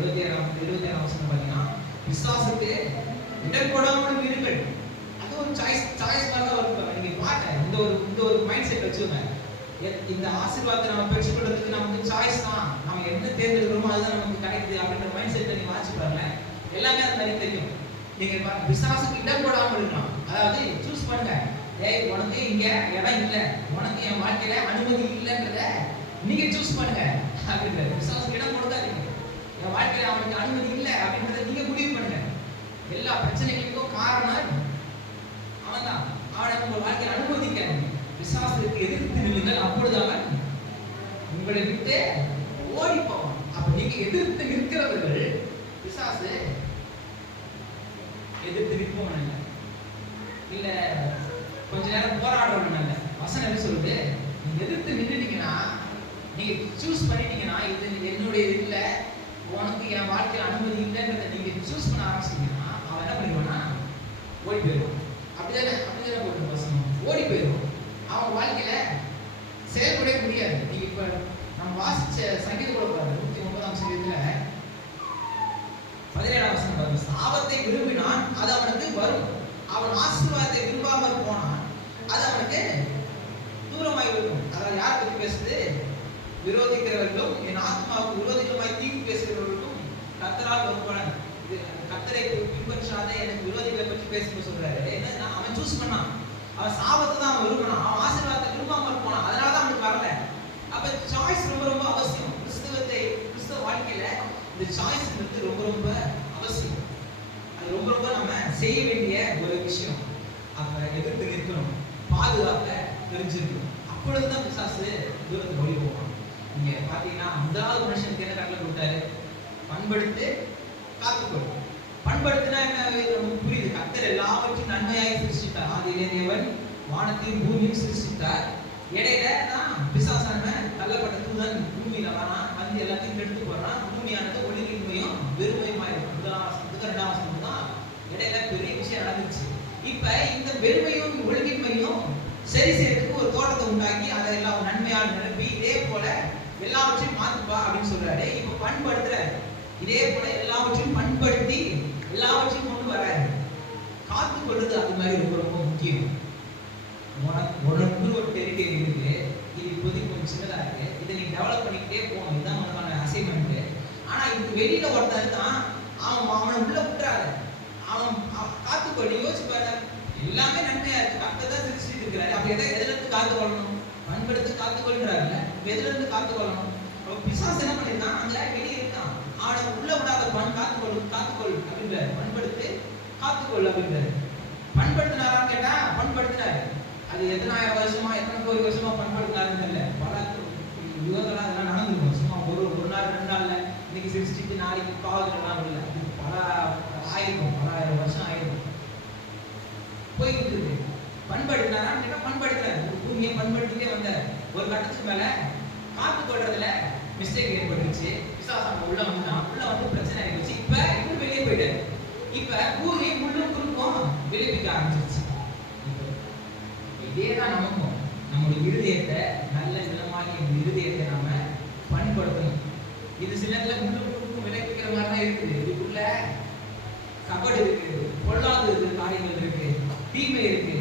26ஆம் வசனம் பார்த்தீங்கன்னா, பிசாசுக்கு இடம் கொடாமல் இருங்கள். அது ஒரு சாய்ஸ் மாதிரி தான் இருக்கும். நீங்க பாருங்க, இந்த ஒரு மைண்ட் செட் வச்சுக்கோங்க. இந்த ஆசீர்வாதத்தை நம்ம பெற்றுக்கொள்றதுக்கு நமக்கு சாய்ஸ் தான். நம்ம என்ன தேர்ந்தெடுக்கிறோமோ அதுதான் நமக்கு கிடைக்குது அப்படின்ற மைண்ட் செட்டை நீங்க வாட்சி பாருங்க. எல்லாமே அது மாதிரி தெரியும். நீங்க பிசாசுக்கு இடம் போடாமல் இருக்கலாம். அதாவது சூஸ் பண்ணுங்க. ஏய், உனக்கு இங்க இடம் இல்ல, உனக்கு என் வாழ்க்கையில அனுமதி இல்லைன்றத நீங்க சூஸ் பண்ணுங்க அப்படின்ற. பிசாசுக்கு இடம் கொடுக்காதீங்க. என் வாழ்க்கையில அவனுக்கு அனுமதி இல்லை அப்படின்றத நீங்க முடிவு பண்ணுங்க. எல்லா பிரச்சனைகளுக்கும் காரணம் அவன் தான். அவனை உங்க வாழ்க்கையில அனுமதிக்காதீங்க. பிசாசுக்கு எதிர்த்து நில்லுங்கள், அப்பொழுது அவன் உங்களை விட்டு ஓடி போவான். அப்ப நீங்க எதிர்த்து நிற்கிறவர்கள் பிசாசு எதிர்த்து நிற்பவன் இல்ல, இல்ல கொஞ்ச நேரம் போராடுறவன் இல்ல. வசனம் என்ன சொல்லுது? நீங்க எதிர்த்து நின்றுட்டீங்கன்னா, நீங்க சூஸ் பண்ணிட்டீங்கன்னா, இது என்னுடைய இல்ல, உனக்கு என் வாழ்க்கையில் அனுமதி இல்லைன்றத நீங்க சூஸ் பண்ண ஆரம்பிச்சீங்கன்னா, அவன் என்ன பண்ணிடுவான்னா ஓடி போயிடுவான். அப்படிதானே போட்டு வசனம் ஓடி போயிடுவான். அவன் வாழ்க்கையில செயல்படவே முடியாது. நீங்க இப்ப நம்ம வாசிச்ச சங்கீதம் கூட பாருங்க, 109ஆம் சங்கீதத்துல 17ஆம் வசனம் பாருங்க. சாபத்தை விரும்பினான், அது அவனுக்கு வரும். அவன் ஆசீர்வாதத்தை விரும்பாமல் போனான், அது அவனுக்கு தூரமாய் வரும். அதாவது யார் பத்தி பேசுது? விரோதிக்கிறவர்களும் என் ஆத்மாவுக்கு விரோதிகளுமாய் தீங்கு பேசுகிறவர்களுக்கும் கர்த்தரால் வருவான். இது கர்த்தரை பின்பற்றாத எனக்கு விரோதிகளை பற்றி பேசும்போது சொல்றாரு. என்ன, அவன் சூஸ் பண்ணான். அவன் சாபத்தை தான் அவன் விரும்பினான், அவன் ஆசீர்வாதத்தை விரும்பாமல் போனான். அதனாலதான் அவனுக்கு வரல. அப்ப சாய்ஸ் ரொம்ப அவசியம். கிறிஸ்தவ வாழ்க்கையில இந்த சாய்ஸ் ரொம்ப அவசியம். அது ரொம்ப நம்ம செய்ய வேண்டிய ஒரு விஷயம். அப்ப எதிர்த்து நிற்கணும், பாதுகாக்க தெரிஞ்சிருக்கணும். அப்பொழுதுதான் பிசாசு தூரத்துக்கு ஓடி போவான். நீங்க பாத்தீங்கன்னா, முதலாவது மனுஷனுக்கு என்ன கட்டளை கொடுத்தாரு? பண்படுத்து காத்துக்கொள். பண்படுத்தினா என்ன நமக்கு புரியுது. கர்த்தர் எல்லாவற்றையும் நன்மையாக சிருஷ்டித்தார். ஆதியிலே தேவன் வானத்தையும் பூமியும் சிருஷ்டித்தார். இடையில தான் பிசாசானவன் தள்ளப்பட்ட தூதன் பூமியில வரான், வந்து எல்லாத்தையும் கெடுத்து போடுறான். பூமியானது ஒளியின்மையும் வெறுமையுமாயிருக்கும். 1ஆம் 2ஆம் வசனம் தான் இடையில பெரிய விஷயம் நடந்துச்சு. இப்ப இந்த வெறுமையும் ஒழுங்கின்மையும் சரி செய்யறதுக்கு ஒரு தோட்டத்தை உண்டாக்கி அதை எல்லாம் நன்மையால் நிரப்பி இதே போல எல்லாவற்றையும் மாத்துப்பா அப்படின்னு சொல்றாரு. இப்ப பண்படுத்துறாரு. இதே போல எல்லாவற்றையும் பண்படுத்தி எல்லாவற்றையும் கொண்டு வராரு. காத்து கொள்வது அது மாதிரி ரொம்ப முக்கியம். உனக்கு ஒரு டெரிட்டரி இருக்கு, இது இப்போதைக்கு கொஞ்சம் சின்னதா இருக்கு, இதை நீ டெவலப் பண்ணிக்கிட்டே போகணும். இதுதான் உனக்கான அசைன்மெண்ட். ஆனா இது வெளியில ஒருத்தன் இருக்கான், அவனை உள்ள விட்டுறாரு. அவன் காத்துக்கொள்ளி யோசிச்சு பாரு, எல்லாமே நன்மையா இருக்கு, கரெக்டா தான் சிரிச்சுட்டு இருக்கிறாரு. அப்ப எதுல இருந்து காத்துக்கொள்ளணும்? பண்படுத்தி காத்துக்கொள்றாருல்ல, எதுல இருந்து காத்துக்கொள்ளணும்? பிசாசு என்ன பண்ணிருக்கான்? அங்க வெளியே இருக்கான், அவனை உள்ள விடாத காத்துக்கொள் அப்படின்றாரு. பண்படுத்து காத்துக்கொள் அப்படின்றாரு. பண்படுத்தினாரான்னு கேட்டா பண்படுத்தினாரு. அது எத்தனாயிரம் வருஷமா எத்தனை கோடி வருஷமா பண்படுத்தினாருன்னு இல்லை. பல யுகங்களா அதெல்லாம் நடந்துருக்கும். சும்மா ஒரு நாள் 2 நாள்ல இன்னைக்கு சிரிச்சிட்டு நாளைக்கு பாவத்துலாம் இல்லை. பல ஆயிரம் வருஷம் ஆயிரும் போயிட்டு இருக்கு. பண்படுத்தினாரான்னு கேட்டா பண்படுத்தினாரு. பூமியை பண்படுத்திட்டே வந்தார். ஒரு கட்டத்துக்கு மேல காத்துக்கொள்றதுல மிஸ்டேக் ஏற்பட்டுருச்சு. பிசாசு உள்ள வந்து பிரச்சனை ஆயிடுச்சு. இப்ப இன்னும் வெளியே போயிட்டாரு. இப்ப பூமி முள்ளும் குறுக்கும் விளைவிக்க ஆரம்பிச்சிருச்சு. இதேதான் நமக்கும். நம்முடைய இருதயத்தை, நல்ல நிலமாகிய இருதயத்தை நாம பண்படுத்தணும். இது சில நேரத்துல முள்ளும் குறுக்கும் விளைவிக்கிற மாதிரி தான் இருக்குது. இதுக்குள்ள கபடு இருக்கு, பொல்லாத காரியங்கள் இருக்கு, தீமை இருக்கு,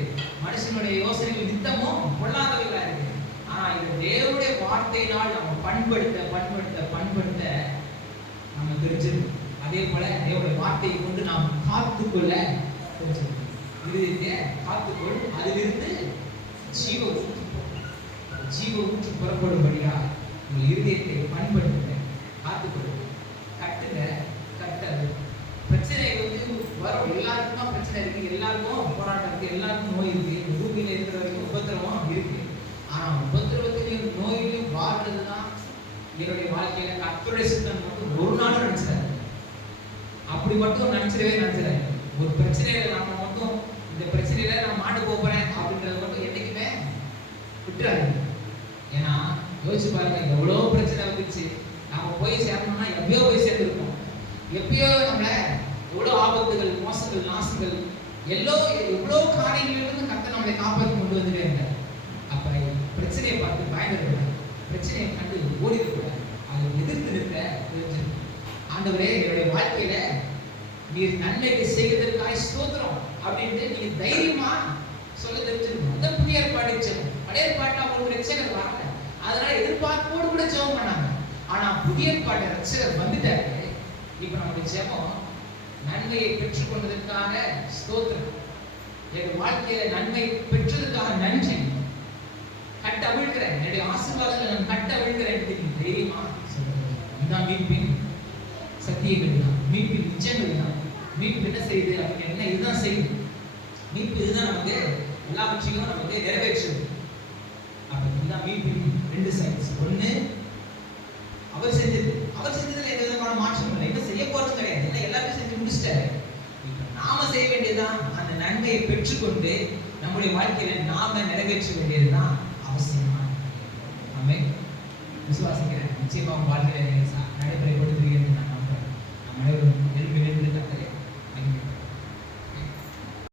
மனுஷனுடைய யோசனைகள் நித்தமும் பொல்லாதவைகளா இருக்கு. ஆனா இது தேவனுடைய வார்த்தையினால் நம்ம பண்படுத்த நம்ம தெரிஞ்சிருக்கோம். அதே போல தேவனுடைய வார்த்தையை கொண்டு நாம் காத்துக்கொள்ள தெரிஞ்சிருக்கோம். இருதயத்தை காத்துக்கொள், அதிலிருந்து ஜீவ ஊற்று புறப்படும்படியா உங்கள் இருதயத்தை பண்படுத்துங்க, காத்துக்கொள், கட்டுங்க. பிரச்சனை வரும். எல்லாருக்கும் தான் பிரச்சனை இருக்கு, எல்லாருக்கும் போராட்டம் இருக்கு, எல்லாருக்கும் நோய் இருக்கு. இந்த பூமியில இருக்கிற வரைக்கும் உபத்திரவம் இருக்கு. ஆனா உபத்திரவத்திலையும் நோயிலையும் வாழ்றதுதான் என்னுடைய வாழ்க்கையில கர்த்தருடைய சித்தம் மட்டும் ஒரு நாள் நினைச்சாரு. அப்படி மட்டும் நினைச்சிடவே ஒரு பிரச்சனையில நம்ம மட்டும் இந்த பிரச்சனையில நான் மாட்டு போறேன் அப்படின்றது மட்டும் என்னைக்குமே விட்டுறாரு. ஏன்னா யோசிச்சு பாருங்க, எவ்வளவு பிரச்சனை வந்துச்சு. நாம போய் சேரணும்னா எப்பயோ போய் சேர்ந்துருப்போம். எப்பயோ நம்மள எவ்வளவு ஆபத்துகள், மோசங்கள், நாசங்கள், எவ்வளவு காரியங்களிலிருந்து கர்த்தர் நம்மளை காப்பாற்றி கொண்டு கொண்டு வந்துட்டே இருந்தார். அப்ப பிரச்சனையை பார்த்து பயந்துடக்கூடாது, பிரச்சனையை கண்டு ஓடிடக்கூடாது, அதை எதிர்த்து நிற்க தெரிஞ்சிருக்கும். ஆண்டவரே, என்னுடைய வாழ்க்கையில நீர் நன்மைக்கு செய்வதற்காக ஸ்தோத்திரம் அப்படின்ட்டு நீங்க தைரியமா சொல்ல தெரிஞ்சிருக்கணும். அதான் புதிய ஏற்பாடு ஜெபம். பழைய ஏற்பாட்டுல அவங்களுக்கு ரட்சகர் வரல, அதனால எதிர்பார்ப்போடு கூட ஜெபம் பண்ணாங்க. ஆனா புதிய ஏற்பாட்டு ரட்சகர் வந்துட்டாரு. இப்ப நம்முடைய ஜெபம் நன்மையை பெற்றுக் கொண்டதற்காக ஸ்தோத்திரம், என் வாழ்க்கையில நன்மை பெற்றதுக்காக நன்றி, கட்ட அவிழ்கிறேன், என்னுடைய ஆசீர்வாதங்களை நான் கட்ட அவிழ்கிறேன் தைரியமா சொல்லுங்க. இதுதான் மீட்பின் சத்தியங்கள் தான், மீட்பின் நிச்சயங்கள் தான். மீட்பு என்ன செய்யுது அப்படின்னு என்ன, இதுதான் செய்யுது மீட்பு. இதுதான் நமக்கு எல்லாவற்றையும் நமக்கு நிறைவேற்றுது. அப்ப இதுதான் மீட்பின் ரெண்டு சைட்ஸ். ஒண்ணு அவர் செஞ்சது, அவர் செஞ்சதுல எந்த விதமான மாற்றம் இல்லை, என்ன செய்ய போறது கிடையாது, ஏன்னா எல்லாத்தையும் செஞ்சு முடிச்சிட்டாரு. இப்ப நாம செய்ய வேண்டியதுதான் அந்த நன்மையை பெற்றுக்கொண்டு நம்முடைய வாழ்க்கையில நாம நிறைவேற்ற வேண்டியதுதான் அவசியமா. ஆமென். விசுவாசிக்கிறேன், நிச்சயமா உங்க வாழ்க்கையில நடைமுறைப்படுத்துவீர்கள் நான் நம்புறேன். நம்ம எழுப்பி கர்த்தரை